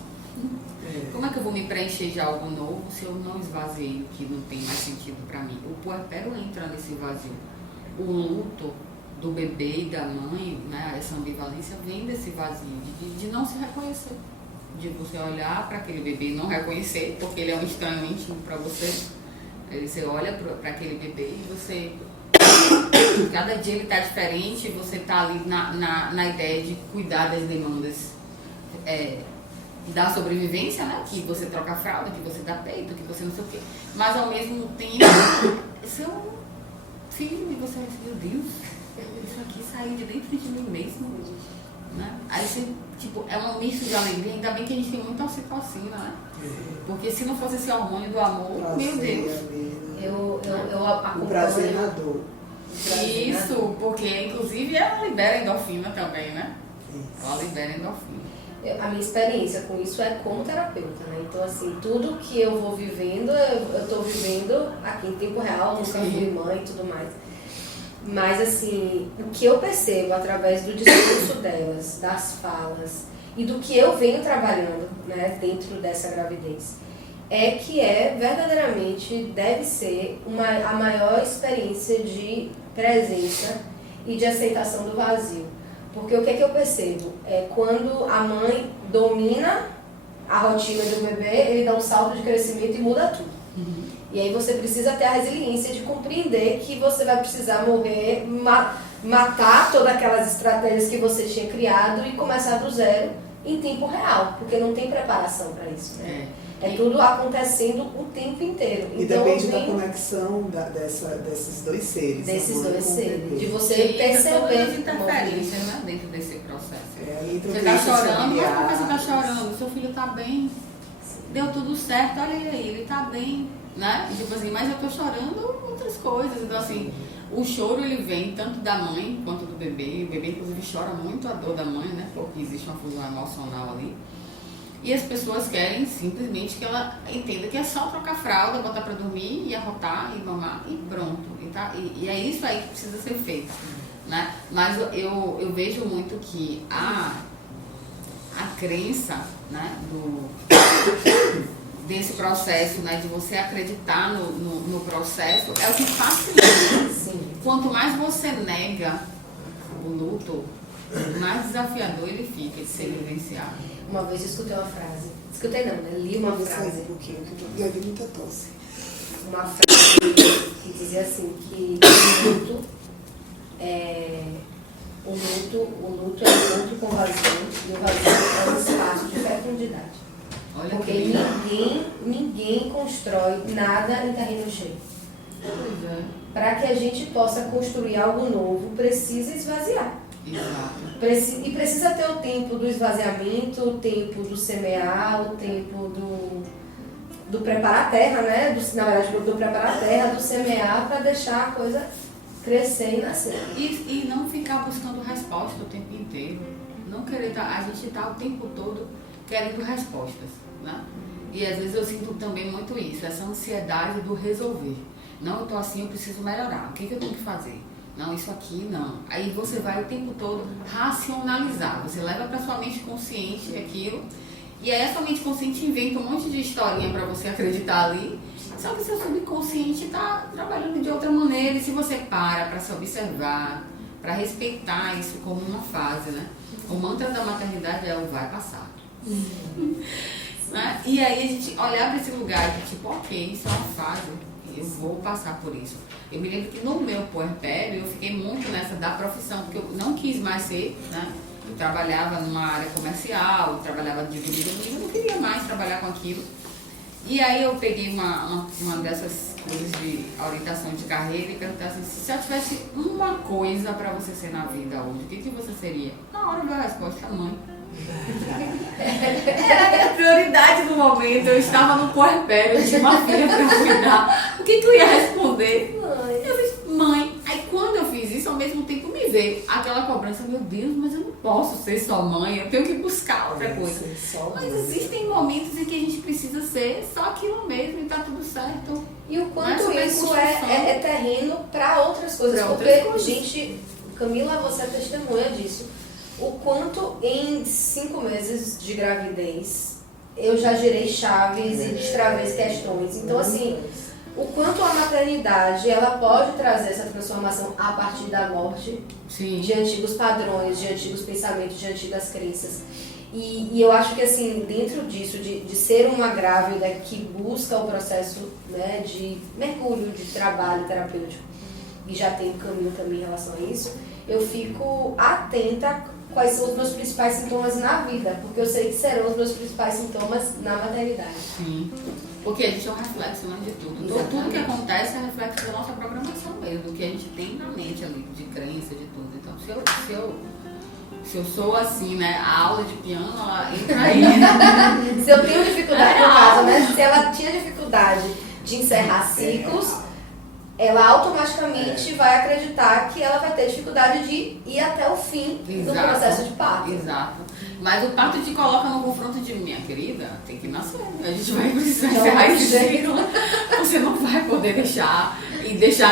Como é que eu vou me preencher de algo novo se eu não esvaziei o que não tem mais sentido para mim? O puerpério entra nesse vazio. O luto do bebê e da mãe, né? Essa ambivalência vem desse vazio, de não se reconhecer. De você olhar para aquele bebê e não reconhecer, porque ele é um estranho íntimo para você. Aí você olha para aquele bebê e você... Cada dia ele está diferente, você está ali na ideia de cuidar das demandas da sobrevivência, né? Que você troca a fralda, que você dá peito, que você não sei o quê. Mas ao mesmo tempo, seu filho, e você diz, meu Deus, isso aqui saiu de dentro de mim mesmo. Né? Aí você, é um misto de alegria, ainda bem que a gente tem muita ocitocina, né? Porque se não fosse esse hormônio do amor, meu Deus. Eu acompanho. O prazer na dor. Isso, porque inclusive ela libera endorfina também, né? Isso. Ela libera endorfina. A minha experiência com isso é como terapeuta, né? Então, assim, tudo que eu vou vivendo, eu tô vivendo aqui em tempo real, nunca fui mãe e tudo mais. Mas, assim, o que eu percebo através do discurso delas, das falas e do que eu venho trabalhando, né, dentro dessa gravidez, é que verdadeiramente deve ser a maior experiência de presença e de aceitação do vazio. Porque o que é que eu percebo? Quando a mãe domina a rotina do bebê, ele dá um salto de crescimento e muda tudo. E aí você precisa ter a resiliência de compreender que você vai precisar morrer, matar todas aquelas estratégias que você tinha criado e começar do zero em tempo real, porque não tem preparação para isso, né? É tudo acontecendo o tempo inteiro. E então, depende da conexão desses dois seres. Desses dois seres. De você perceber perceber as interferências, né, dentro desse processo. Você está chorando, mas por que você está chorando? Seu filho está bem, deu tudo certo, olha aí, ele está bem. Né? Tipo assim, mas eu tô chorando outras coisas. Então, assim, o choro ele vem tanto da mãe quanto do bebê. O bebê, inclusive, chora muito a dor da mãe, né? Porque existe uma fusão emocional ali. E as pessoas querem simplesmente que ela entenda que é só trocar fralda, botar pra dormir e arrotar e mamar e pronto. E é isso aí que precisa ser feito. Né? Mas eu vejo muito que a crença, né, desse processo, né, de você acreditar no processo, é o que facilita. Sim. Quanto mais você nega o luto, mais desafiador ele fica de ser vivenciado. Uma vez eu escutei uma frase, escutei não, né? Li uma frase. Um pouquinho, que eu vi muita tosse. uma frase que dizia assim, que o luto é um luto com vazio, e o vazio é um espaço de fecundidade. Olha Porque que ninguém constrói nada em terreno cheio. Pois é. Para que a gente possa construir algo novo, precisa esvaziar. Exato. E precisa ter o tempo do esvaziamento, o tempo do semear, o tempo do preparar a terra, né? Na verdade, do preparar a terra, do semear, para deixar a coisa crescer e nascer. E não ficar buscando resposta o tempo inteiro. Não querer a gente tá o tempo todo querendo respostas, né? E às vezes eu sinto também muito isso, essa ansiedade do resolver. Não, eu tô assim, eu preciso melhorar. O que eu tenho que fazer? Não, isso aqui não. Aí você vai o tempo todo racionalizar. Você leva para sua mente consciente aquilo. E aí a sua mente consciente inventa um monte de historinha para você acreditar ali. Só que seu subconsciente está trabalhando de outra maneira. E se você para se observar, para respeitar isso como uma fase, né? O mantra da maternidade é o vai passar. Né? E aí a gente olhar para esse lugar de tipo, ok, isso é uma fase. Eu vou passar por isso. Eu me lembro que no meu puerpério eu fiquei muito nessa da profissão, porque eu não quis mais ser, né? Eu trabalhava numa área comercial, eu trabalhava de eu não queria mais trabalhar com aquilo. E aí eu peguei uma dessas coisas de orientação de carreira e perguntei assim, se eu tivesse uma coisa para você ser na vida hoje, o que você seria? Na hora veio a resposta, mãe. Era a minha prioridade no momento. Eu estava no puerpério, eu tinha uma filha para cuidar. O que tu ia responder? Mãe. Eu fiz, mãe. Aí quando eu fiz isso, ao mesmo tempo me veio aquela cobrança, meu Deus, mas eu não posso ser só mãe, eu tenho que buscar outra coisa. Mas existem momentos em que a gente precisa ser só aquilo mesmo e tá tudo certo. E o quanto isso é terreno para outras coisas. Porque, gente, Camila, você é testemunha disso. O quanto em 5 meses de gravidez eu já girei chaves e destravei questões. Então, assim, o quanto a maternidade ela pode trazer essa transformação a partir da morte. Sim. De antigos padrões, de antigos pensamentos, de antigas crenças. E eu acho que, assim, dentro disso, de ser uma grávida que busca o processo, né, de mergulho, de trabalho terapêutico, e já tem um caminho também em relação a isso, eu fico atenta quais são os meus principais sintomas na vida, porque eu sei que serão os meus principais sintomas na maternidade. Sim, porque a gente é um reflexo, né, de tudo. Então, tudo que acontece é reflexo da nossa programação mesmo, do que a gente tem na mente ali, de crença, de tudo. Então, se eu sou assim, né, a aula de piano, ela entra aí. Se eu tenho dificuldade, no caso, né, se ela tinha dificuldade de encerrar ciclos, ela automaticamente vai acreditar que ela vai ter dificuldade de ir até o fim do processo de parto. Exato. Mas o parto te coloca no confronto de, minha querida, tem que nascer. A gente vai precisar encerrar esse ciclo. Você não vai poder deixar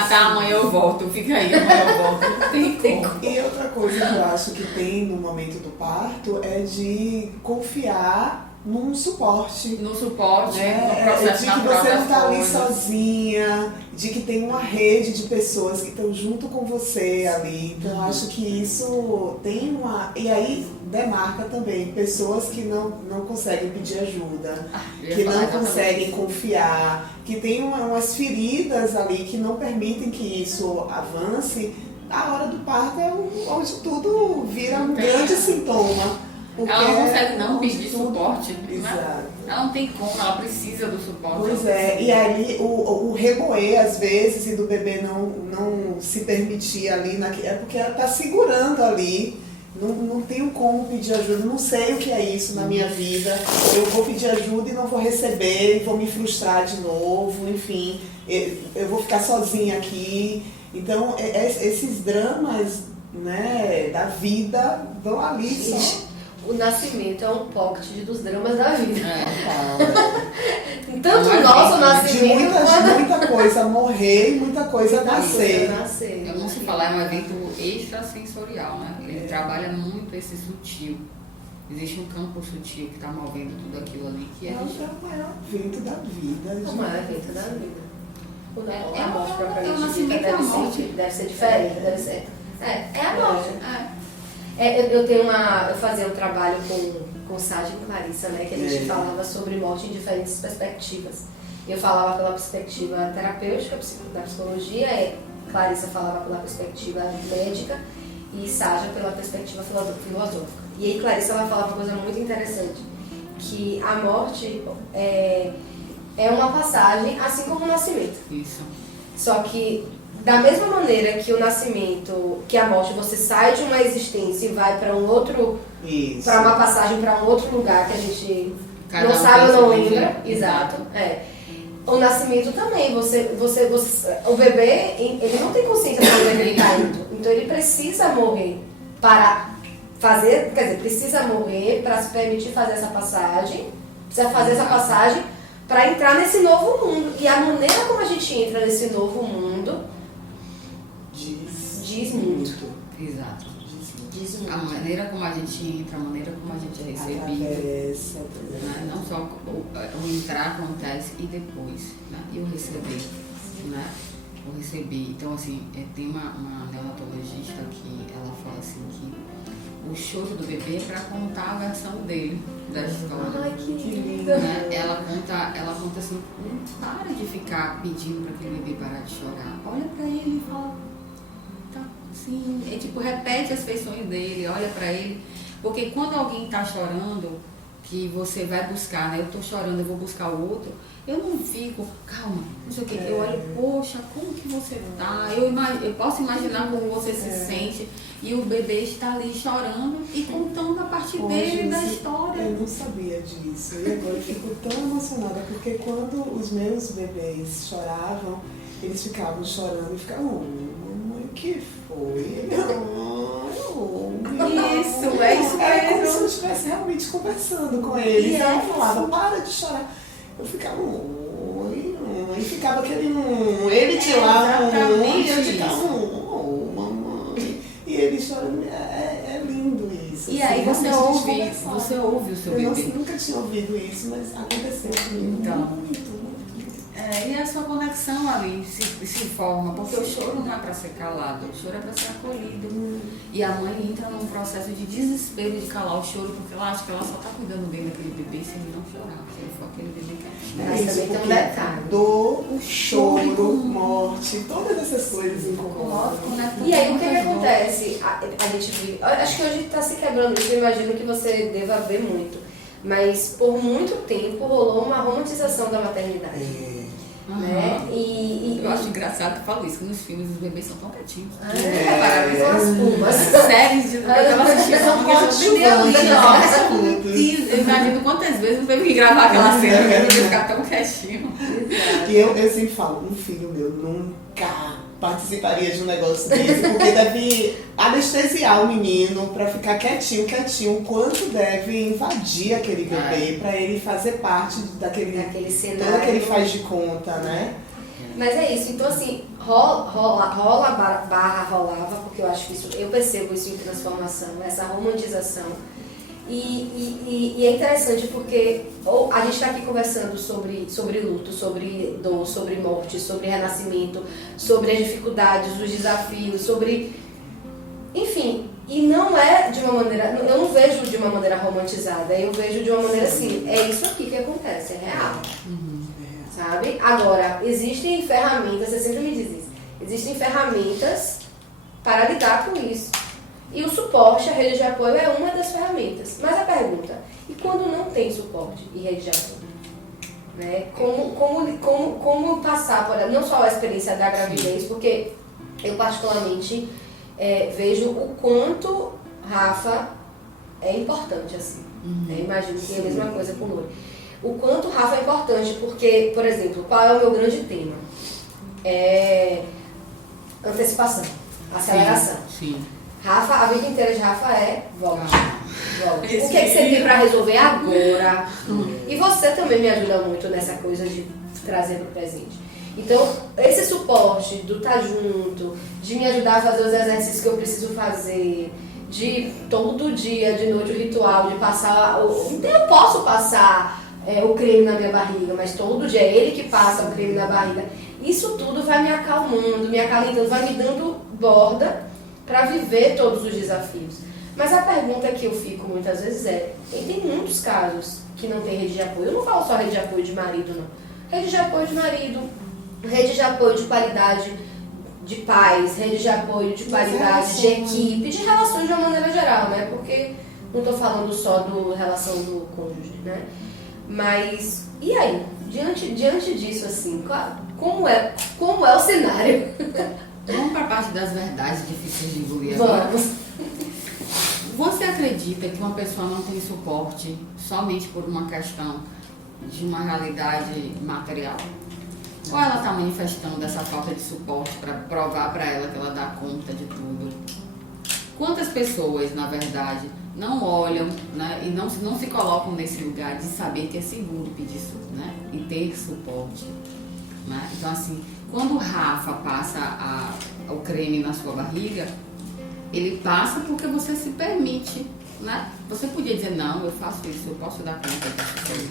tá, amanhã eu volto, fica aí, amanhã eu volto. Tem como. E outra coisa que eu acho que tem no momento do parto é de confiar num suporte. No suporte, né? no processo de que natural você não das está ali coisas. sozinha, de que tem uma rede de pessoas que estão junto com você ali. Então eu acho que isso tem uma... E aí demarca também pessoas que não conseguem pedir ajuda, que não conseguem confiar, que tem umas feridas ali que não permitem que isso avance. A hora do parto é onde tudo vira um grande sintoma. Ela não consegue não pedir suporte. Exato. Né? Ela não tem como, ela precisa do suporte. Pois é, e aí o remoer às vezes e do bebê não se permitir ali, é porque ela está segurando ali. Não tenho como pedir ajuda, não sei o que é isso na minha vida. Eu vou pedir ajuda e não vou receber, e vou me frustrar de novo, enfim, eu vou ficar sozinha aqui. Então, esses dramas, né, da vida vão ali só. O nascimento é um pocket dos dramas da vida. É. Tanto o nosso nascimento de muita coisa morrer e muita coisa nascer. Eu não sei falar, é um evento extrasensorial, né? Ele trabalha muito esse sutil. Existe um campo sutil que está movendo tudo aquilo ali. Que É o maior evento da vida. O maior evento da vida. A morte propriamente nascimento deve ser diferente, deve ser. É a morte. Eu fazia um trabalho com Sade e com Clarissa, né, que a gente falava sobre morte em diferentes perspectivas. Eu falava pela perspectiva terapêutica, da psicologia, Clarissa falava pela perspectiva médica e Sádia pela perspectiva filosófica. E aí Clarissa vai falar uma coisa muito interessante, que a morte é uma passagem, assim como o nascimento. Isso. Só que da mesma maneira que o nascimento, que a morte, você sai de uma existência e vai para um outro, para uma passagem para um outro lugar que a gente não sabe ou não lembra. Exato. O nascimento também, o bebê, ele não tem consciência de onde ele está indo. Então ele precisa morrer para fazer, quer dizer, precisa morrer para se permitir fazer essa passagem, precisa fazer essa passagem para entrar nesse novo mundo. E a maneira como a gente entra nesse novo mundo diz muito. Exato. Diz muito. A maneira como a gente entra, a maneira como a gente é recebido. Né? Não só o entrar acontece e depois, né? E o receber. Né? O receber. Então, assim, tem uma neonatologista que ela fala assim que o choro do bebê é para contar a versão dele da história. Ai, que lindo. Né? Ela conta assim, não para de ficar pedindo para aquele bebê parar de chorar. Olha para ele e fala, tá, sim, tipo, repete as feições dele, olha para ele. Porque quando alguém tá chorando, que você vai buscar, né? Eu tô chorando, eu vou buscar o outro, eu não fico, calma, não sei o que, eu olho, poxa, como que você tá? Eu posso imaginar como você se sente. E o bebê está ali chorando e contando a parte dele da história. Eu não sabia disso. E agora eu fico tão emocionada, porque quando os meus bebês choravam, eles ficavam chorando e ficavam, mamãe, que foi? Isso, é isso mesmo. Era como se eu estivesse realmente conversando com eles. E ela falava, para de chorar. Eu ficava, e ficava aquele, ele tirava, e eu ficava, mamãe. E ele chorando, é lindo isso. E aí você ouve o seu bebê. Eu nunca tinha ouvido isso, mas aconteceu comigo. Então, muito. E a sua conexão ali se forma, porque o choro não é para ser calado, o choro é para ser acolhido. E a mãe entra num processo de desespero de calar o choro, porque ela acha que ela só está cuidando bem daquele bebê se ele não chorar, se ele for aquele bebê quietinho. Mas também tem um detalhe. Dor, choro, morte, todas essas coisas incomodam. E aí o que acontece? A gente vive, acho que hoje está se quebrando isso, eu imagino que você deva ver muito. Mas por muito tempo rolou uma romantização da maternidade. Né? Eu acho engraçado que eu falo isso, que nos filmes os bebês são tão quietinhos. São as pumas. Séries de eu imagino quantas vezes eu teve que gravar aquela cena pra ele ficar tão quietinho. E eu sempre falo, um filho meu nunca participaria de um negócio desse, porque deve anestesiar o menino pra ficar quietinho, o quanto deve invadir aquele bebê pra ele fazer parte daquele cenário, tudo que ele faz de conta, né? Mas é isso, então assim, rolava, porque eu acho que isso, eu percebo isso em transformação, essa romantização. E é interessante porque a gente está aqui conversando sobre luto, sobre dor, sobre morte, sobre renascimento, sobre as dificuldades, os desafios, sobre... Enfim, e não é de uma maneira... Eu não vejo de uma maneira romantizada, eu vejo de uma maneira assim, é isso aqui que acontece, é real. Sabe? Agora, existem ferramentas, você sempre me diz isso, existem ferramentas para lidar com isso. E o suporte, a rede de apoio é uma das ferramentas. Mas a pergunta, e quando não tem suporte e rede de apoio? Né? Como passar por não só a experiência da gravidez, porque eu particularmente vejo o quanto Rafa é importante assim. Imagino que é a mesma coisa com o Lore. O quanto Rafa é importante, porque, por exemplo, qual é o meu grande tema? Antecipação, aceleração. Sim. Rafa, a vida inteira de Rafa é volte. O que você tem pra resolver agora? E você também me ajuda muito nessa coisa de trazer pro presente. Então, esse suporte do estar junto, de me ajudar a fazer os exercícios que eu preciso fazer, de todo dia, de noite, o ritual, de passar... Eu posso passar o creme na minha barriga, mas todo dia é ele que passa o creme na barriga. Isso tudo vai me acalmando, me acalentando, vai me dando borda para viver todos os desafios. Mas a pergunta que eu fico muitas vezes tem muitos casos que não tem rede de apoio. Eu não falo só rede de apoio de marido, não. rede de apoio de marido, rede de apoio de qualidade de pais, rede de apoio de qualidade de equipe, de relações de uma maneira geral, né? Porque não estou falando só da relação do cônjuge, né? Mas, e aí? Diante disso, assim, como é o cenário? Vamos para a parte das verdades difíceis de engolir agora. Vamos. Você acredita que uma pessoa não tem suporte somente por uma questão de uma realidade material? Ou ela está manifestando essa falta de suporte para provar para ela que ela dá conta de tudo? Quantas pessoas, na verdade, não olham, né, e não se colocam nesse lugar de saber que é seguro pedir né, e ter suporte? Né? Então, assim, quando o Rafa passa o creme na sua barriga, ele passa porque você se permite, né? Você podia dizer, não, eu faço isso, eu posso dar conta disso.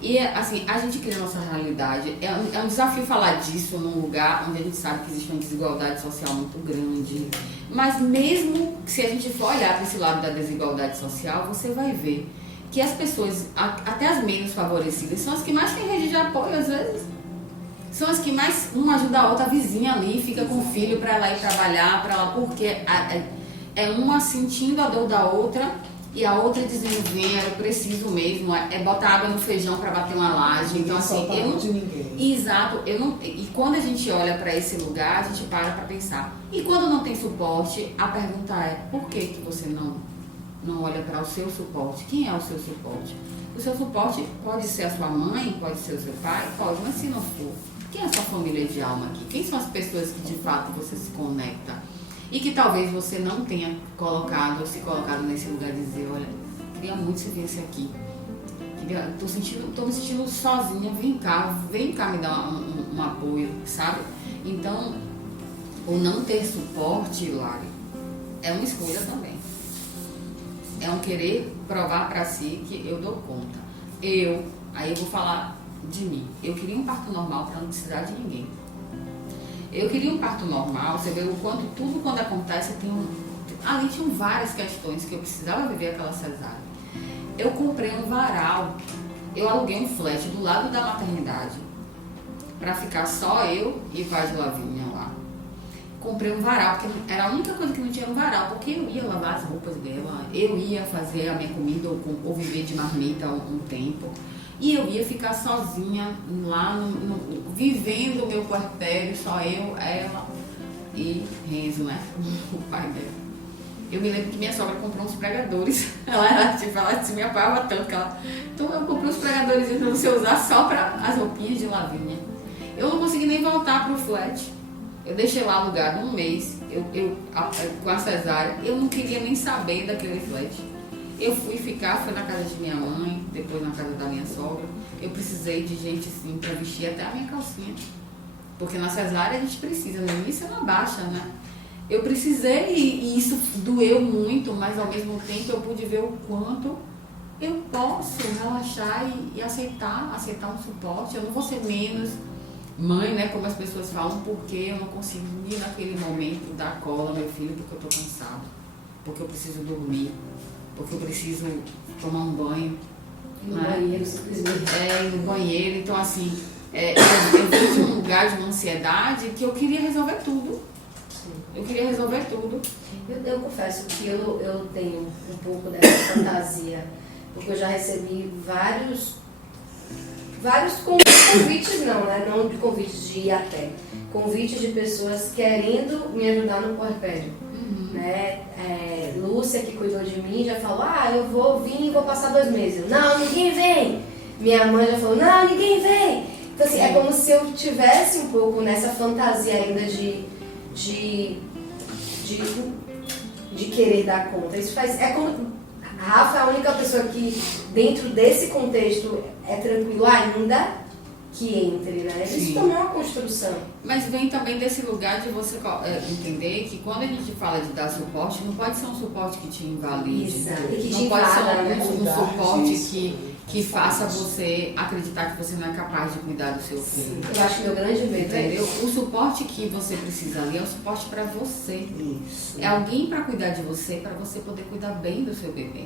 E, assim, a gente cria a nossa realidade. É um desafio falar disso num lugar onde a gente sabe que existe uma desigualdade social muito grande. Mas mesmo se a gente for olhar para esse lado da desigualdade social, você vai ver que as pessoas, até as menos favorecidas, são as que mais têm rede de apoio, às vezes. São as que mais uma ajuda a outra, a vizinha ali, fica com o filho para ela ir trabalhar, porque é uma sentindo a dor da outra e a outra dizendo, vem, eu preciso mesmo, botar água no feijão para bater uma laje. Então, assim, de ninguém. Exato, e quando a gente olha para esse lugar, a gente para pensar. E quando não tem suporte, a pergunta é, por que você não olha para o seu suporte? Quem é o seu suporte? O seu suporte pode ser a sua mãe, pode ser o seu pai, pode, mas se não for, quem é a sua família de alma aqui? Quem são as pessoas que de fato você se conecta? E que talvez você não tenha se colocado nesse lugar de dizer, olha, queria muito se viesse aqui. Tô me sentindo sozinha, vem cá me dar um apoio, sabe? Então, o não ter suporte, Lari, é uma escolha também. É um querer provar para si que eu dou conta. Aí eu vou falar de mim. Eu queria um parto normal para não precisar de ninguém. Eu queria um parto normal, você vê o quanto tudo quando acontece ali tinham várias questões que eu precisava viver aquela cesárea. Eu comprei um varal, eu aluguei um flat do lado da maternidade para ficar só eu e o pai de Lavínia lá. Comprei um varal, porque era a única coisa que não tinha um varal, porque eu ia lavar as roupas dela, eu ia fazer a minha comida ou viver de marmita um tempo. E eu ia ficar sozinha lá, vivendo o meu puerpério, só eu, ela e Renzo, né? O pai dela. Eu me lembro que minha sogra comprou uns pregadores. Ela se me apoiava tanto que ela... Então eu comprei uns pregadores para você usar só para as roupinhas de Lavínia. Eu não consegui nem voltar pro flat. Eu deixei lá alugado um mês, com a cesárea. Eu não queria nem saber daquele flat. Eu fui na casa de minha mãe, depois na casa da minha sogra. Eu precisei de gente assim para vestir até a minha calcinha. Porque na cesárea a gente precisa, no início ela baixa, né? Eu precisei e isso doeu muito, mas ao mesmo tempo eu pude ver o quanto eu posso relaxar e aceitar um suporte. Eu não vou ser menos mãe, né? Como as pessoas falam, porque eu não consigo ir naquele momento dar cola ao meu filho porque eu tô cansada. Porque eu preciso dormir. Porque eu preciso tomar um banho. No banheiro, simplesmente. Ir no banheiro. Então, assim, eu vim de um lugar de uma ansiedade que eu queria resolver tudo. Sim. Eu queria resolver tudo. Eu confesso que eu tenho um pouco dessa fantasia, porque eu já recebi vários convites, não, né? Não de convites de ir até. Convites de pessoas querendo me ajudar no puerpério. Né? Lúcia, que cuidou de mim, já falou, eu vou vir e vou passar 2 meses. Não, ninguém vem. Minha mãe já falou, não, ninguém vem. Então, assim, é como se eu tivesse um pouco nessa fantasia ainda de querer dar conta. Isso como a Rafa é a única pessoa que, dentro desse contexto, é tranquilo ainda que entre, né? Isso também é uma construção. Mas vem também desse lugar de você entender que quando a gente fala de dar suporte, não pode ser um suporte que te invalide. Exato. E que não te pode ser invada, um suporte que faça você acreditar que você não é capaz de cuidar do seu filho. Eu acho que meu grande medo é entendeu? O suporte que você precisa ali é o suporte para você. Isso. É alguém para cuidar de você, para você poder cuidar bem do seu bebê.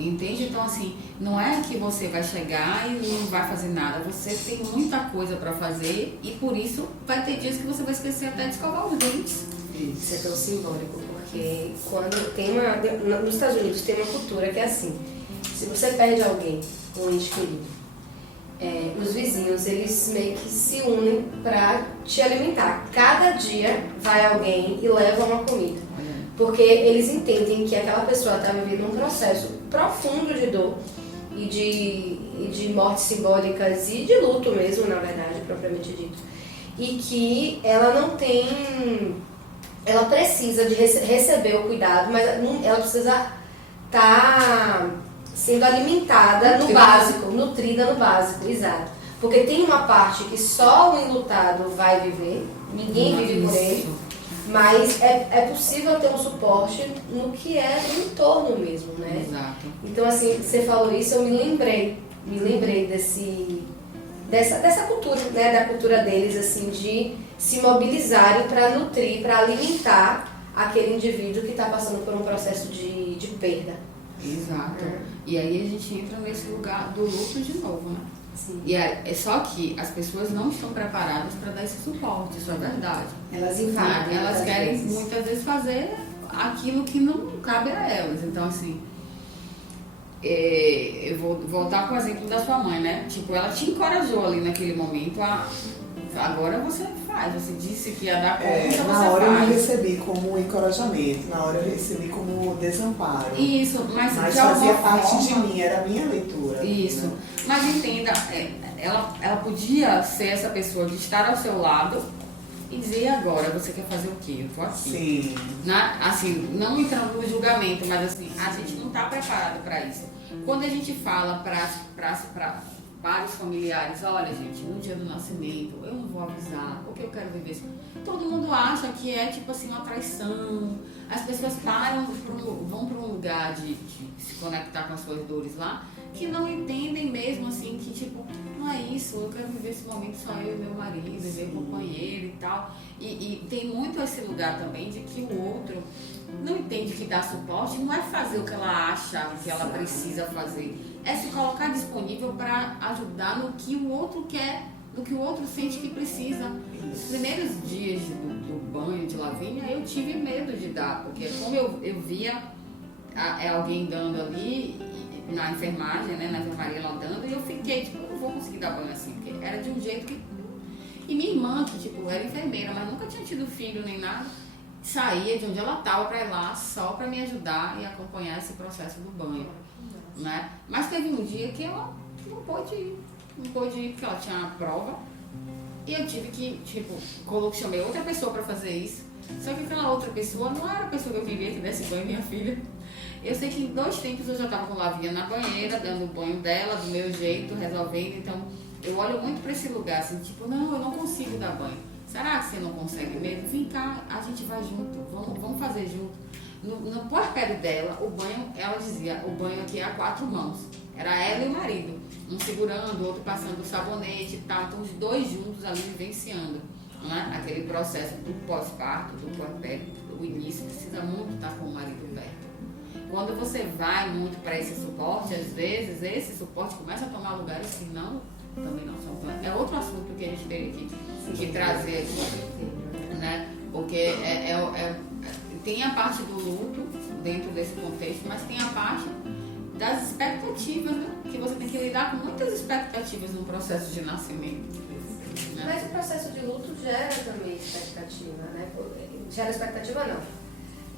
Entende? Então, assim, não é que você vai chegar e não vai fazer nada. Você tem muita coisa para fazer e por isso vai ter dias que você vai esquecer até de escovar os dentes. Isso é tão simbólico, porque quando tem nos Estados Unidos tem uma cultura que é assim, se você perde alguém, um ente querido, os vizinhos, eles meio que se unem para te alimentar. Cada dia vai alguém e leva uma comida. Porque eles entendem que aquela pessoa está vivendo um processo profundo de dor e de mortes simbólicas e de luto mesmo, na verdade, propriamente dito. E que ela não tem... Ela precisa de receber o cuidado, mas ela precisa estar sendo alimentada no básico, nutrida no básico, exato. Porque tem uma parte que só o enlutado vai viver, ninguém vive por ele. Mas é possível ter um suporte no que é do entorno mesmo, né? Exato. Então, assim, você falou isso, eu me lembrei dessa cultura, né? Da cultura deles, assim, de se mobilizarem para nutrir, para alimentar aquele indivíduo que está passando por um processo de perda. Exato. E aí a gente entra nesse lugar do luto de novo, né? Sim. E é só que as pessoas não estão preparadas para dar esse suporte, isso é verdade. Elas invadem. Elas querem muitas vezes fazer aquilo que não cabe a elas. Então, assim, eu vou voltar com o exemplo da sua mãe, né? Tipo, ela te encorajou ali naquele momento agora você faz, você disse que ia dar conta, na hora eu não recebi como encorajamento, na hora eu recebi como desamparo. Isso, mas fazia parte de mim, era a minha leitura. Isso, né? Mas entenda, ela podia ser essa pessoa de estar ao seu lado e dizer, e agora, você quer fazer o quê? Eu tô aqui. Sim. Assim, não entrando no julgamento, mas assim, a gente não está preparado para isso. Quando a gente fala para vários familiares, olha gente, no dia do nascimento eu não vou avisar, porque eu quero viver isso. Todo mundo acha que é tipo assim uma traição. As pessoas vão para um lugar de se conectar com as suas dores lá, que não entendem mesmo assim, que tipo, não é isso, eu quero viver esse momento só eu e meu marido, meu companheiro e tal. E tem muito esse lugar também de que o outro não entende que dar suporte não é fazer o que ela acha que ela precisa fazer, é se colocar disponível para ajudar no que o outro quer, no que o outro sente que precisa. Nos primeiros dias do banho de Lavínia, eu tive medo de dar, porque como eu via alguém dando ali na enfermagem, né, na enfermaria ela dando, e eu fiquei, tipo, eu não vou conseguir dar banho assim, porque era de um jeito que... E minha irmã, que tipo, era enfermeira, mas nunca tinha tido filho nem nada, saía de onde ela estava para ir lá só para me ajudar e acompanhar esse processo do banho, né? Mas teve um dia que ela não pôde ir porque ela tinha uma prova e eu tive que, tipo, chamei outra pessoa para fazer isso, só que aquela outra pessoa não era a pessoa que eu queria que desse banho minha filha. Eu sei que em 2 tempos eu já estava com Lavinha na banheira, dando o banho dela, do meu jeito, resolvendo, então eu olho muito para esse lugar, assim, tipo, não, eu não consigo dar banho. Será que você não consegue mesmo? Vem cá, a gente vai junto, vamos fazer junto. No puerpério dela, o banho, ela dizia, o banho aqui é a 4 mãos. Era ela e o marido, um segurando, o outro passando o sabonete e tal. Então os 2 juntos ali vivenciando, né? Aquele processo do pós-parto, do puerpério, o início, precisa muito estar com o marido perto. Quando você vai muito para esse suporte, às vezes esse suporte começa a tomar lugares que também não são planos. É outro assunto que a gente teria que trazer aqui, né? Porque tem a parte do luto dentro desse contexto, mas tem a parte das expectativas, né? Que você tem que lidar com muitas expectativas no processo de nascimento. Né? Mas o processo de luto gera também expectativa, né? Gera expectativa não.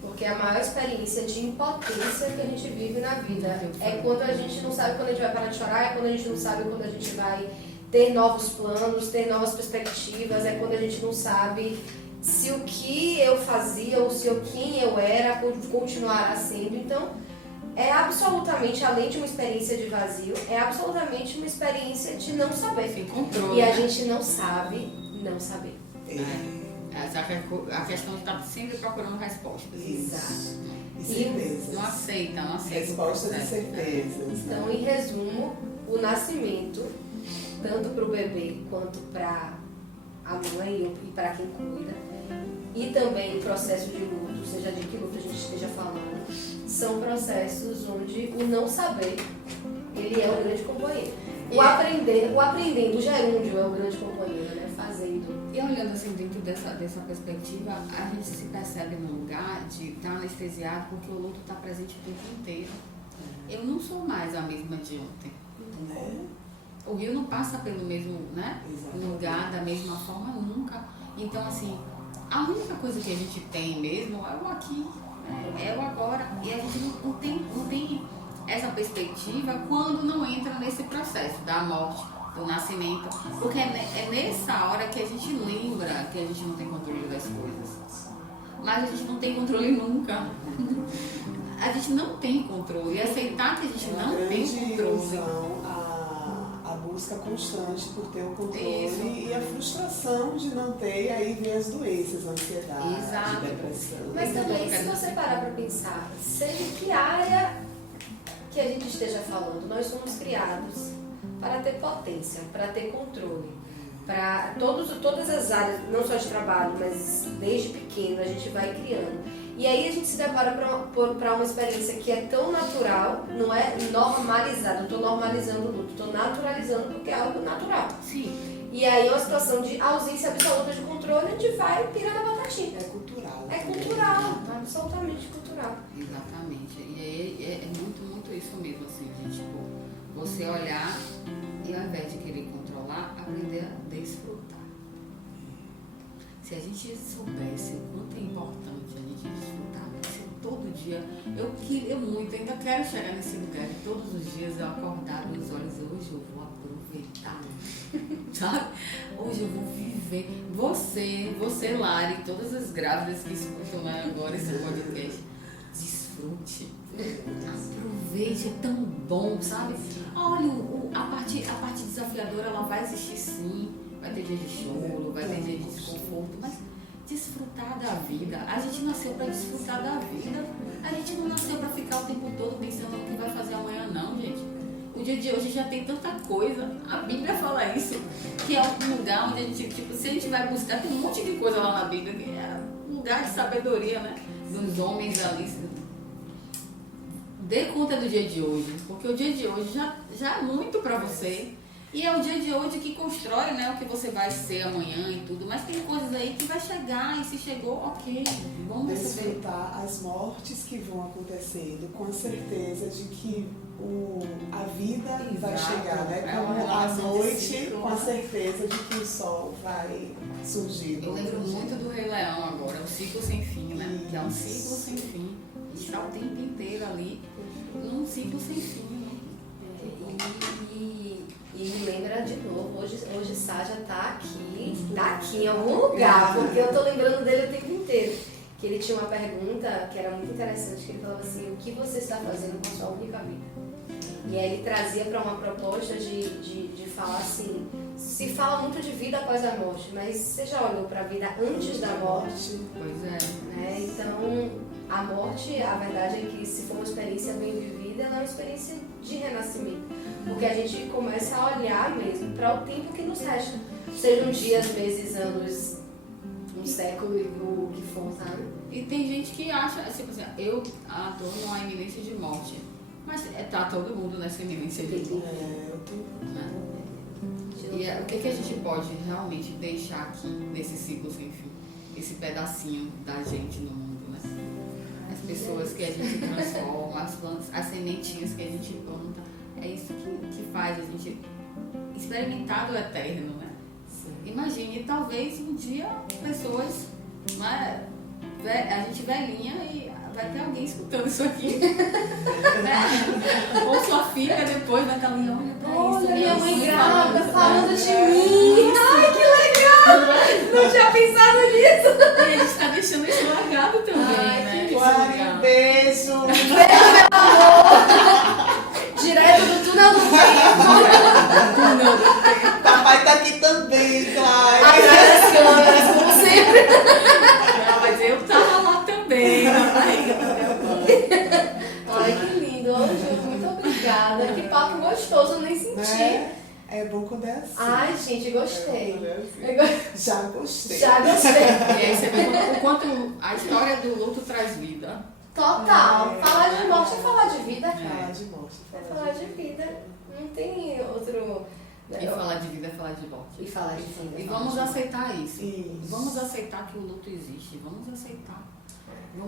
Porque a maior experiência de impotência que a gente vive na vida é quando a gente não sabe quando a gente vai parar de chorar, é quando a gente não sabe quando a gente vai ter novos planos, ter novas perspectivas, é quando a gente não sabe se o que eu fazia ou se quem eu era continuará sendo. Então, é absolutamente, além de uma experiência de vazio, é absolutamente uma experiência de não saber. Sem controle, e a gente não sabe não saber. A questão de estar sempre procurando respostas. Exato. E certezas. Não aceita. Respostas e certezas. Então, em resumo, o nascimento, tanto para o bebê quanto para a mãe e para quem cuida. E também o processo de luto, seja de que luto a gente esteja falando, são processos onde o não saber, ele é o grande companheiro. O aprendendo, o gerúndio é o grande companheiro, né? Fazendo. E olhando assim dentro dessa perspectiva, a gente se percebe num lugar de estar anestesiado porque o luto está presente o tempo inteiro. Eu não sou mais a mesma de ontem. Né? O rio não passa pelo mesmo, né, lugar, da mesma forma nunca. Então, assim, a única coisa que a gente tem mesmo é o aqui, é o agora. E a gente não tem essa perspectiva quando não entra nesse processo da morte, do nascimento. Porque é nessa hora que a gente lembra que a gente não tem controle das coisas. Mas a gente não tem controle nunca. A gente não tem controle. E aceitar que a gente não tem controle. A busca constante por ter o controle. Isso. E a frustração de não ter, e aí vem as doenças, a ansiedade, Exato. depressão. Mas também, se você parar para pensar, seja em que área que a gente esteja falando, nós somos criados para ter potência, para ter controle, para todas as áreas, não só de trabalho, mas desde pequeno a gente vai criando. E aí a gente se depara para uma experiência que é tão natural, não é normalizada, não estou normalizando o luto, estou naturalizando porque é algo natural. Sim. E aí é uma situação de ausência absoluta de controle, a gente vai pirando a batatinha. É cultural. É cultural, absolutamente cultural. Exatamente. E aí é muito isso mesmo, assim, de tipo, você olhar e ao invés de querer controlar, aprender a desfrutar. Se a gente soubesse o quanto é importante a gente desfrutar, assim, todo dia, eu queria muito, ainda quero chegar nesse lugar de todos os dias eu acordar com os olhos, hoje eu vou aproveitar, sabe? Hoje eu vou viver. Você Lari, todas as grávidas que escutam agora esse podcast, desfrute. Aproveite, é tão bom, sabe? Olha, a parte desafiadora ela vai existir sim. Vai ter dia de choro, vai ter dia de desconforto, mas desfrutar da vida. A gente nasceu para desfrutar da vida. A gente não nasceu para ficar o tempo todo pensando no que vai fazer amanhã, não, gente. O dia de hoje já tem tanta coisa. A Bíblia fala isso, que é um lugar onde a gente, tipo, se a gente vai buscar, tem um monte de coisa lá na Bíblia, que é um lugar de sabedoria, né? Dos homens ali. Dê conta do dia de hoje, porque o dia de hoje já é muito para você. E é o dia de hoje que constrói, né, o que você vai ser amanhã e tudo. Mas tem coisas aí que vai chegar e se chegou, ok, vamos receber. Desfrutar as mortes que vão acontecendo com a certeza de que a vida vai chegar, né? Como a noite, com a certeza de que o sol vai surgir. Eu lembro muito do Rei Leão agora, o ciclo sem fim, né? Que é um ciclo sem fim. A gente está o tempo inteiro ali num ciclo sem fim. E me lembra de novo, hoje Sádia tá aqui em algum lugar, porque eu tô lembrando dele o tempo inteiro. Que ele tinha uma pergunta que era muito interessante, que ele falava assim, o que você está fazendo com a sua única vida? E aí ele trazia para uma proposta de falar assim, se fala muito de vida após a morte, mas você já olhou para a vida antes da morte? Pois é. Né? Então, a morte, a verdade é que se for uma experiência bem vivida, ela é uma experiência de renascimento. Porque a gente começa a olhar mesmo para o tempo que nos resta. Sejam dias, meses, anos, um século e o que for, sabe? E tem gente que acha, tipo assim, eu estou numa iminência de morte. Mas tá todo mundo nessa iminência de morte. Né? E o que a gente pode realmente deixar aqui nesse ciclo sem fim? Esse pedacinho da gente no mundo, né? As pessoas que a gente transforma, as plantas, as sementinhas que a gente planta. É isso que faz a gente experimentar do eterno, né? Sim. Imagine, talvez um dia pessoas, né, a gente velhinha e vai ter alguém escutando isso aqui. Né? Ou sua filha depois vai estar ali, olha pra isso. Olha, minha mãe grávida falando de mim. Ai, que legal! Não tinha pensado nisso. E a gente tá deixando isso largado também, né? Um beijo! Direto do túnel do tempo. Papai tá aqui também, claro. Atrás das câmeras, como sempre. Não, mas eu tava lá também. Olha que lindo, Ângelo, muito obrigada. Que papo gostoso, eu nem senti. É bom quando é assim. Ai, gente, gostei. É bom quando é assim. Eu go- Já gostei. Já gostei. E aí você vê o quanto a história do luto traz vida. Total. É. Falar de morte é falar de vida. Falar de morte. É falar de vida. Não tem outro. E falar de vida é falar de morte. E falar de vida. E vamos aceitar isso. Isso. Vamos aceitar que o luto existe. Vamos aceitar.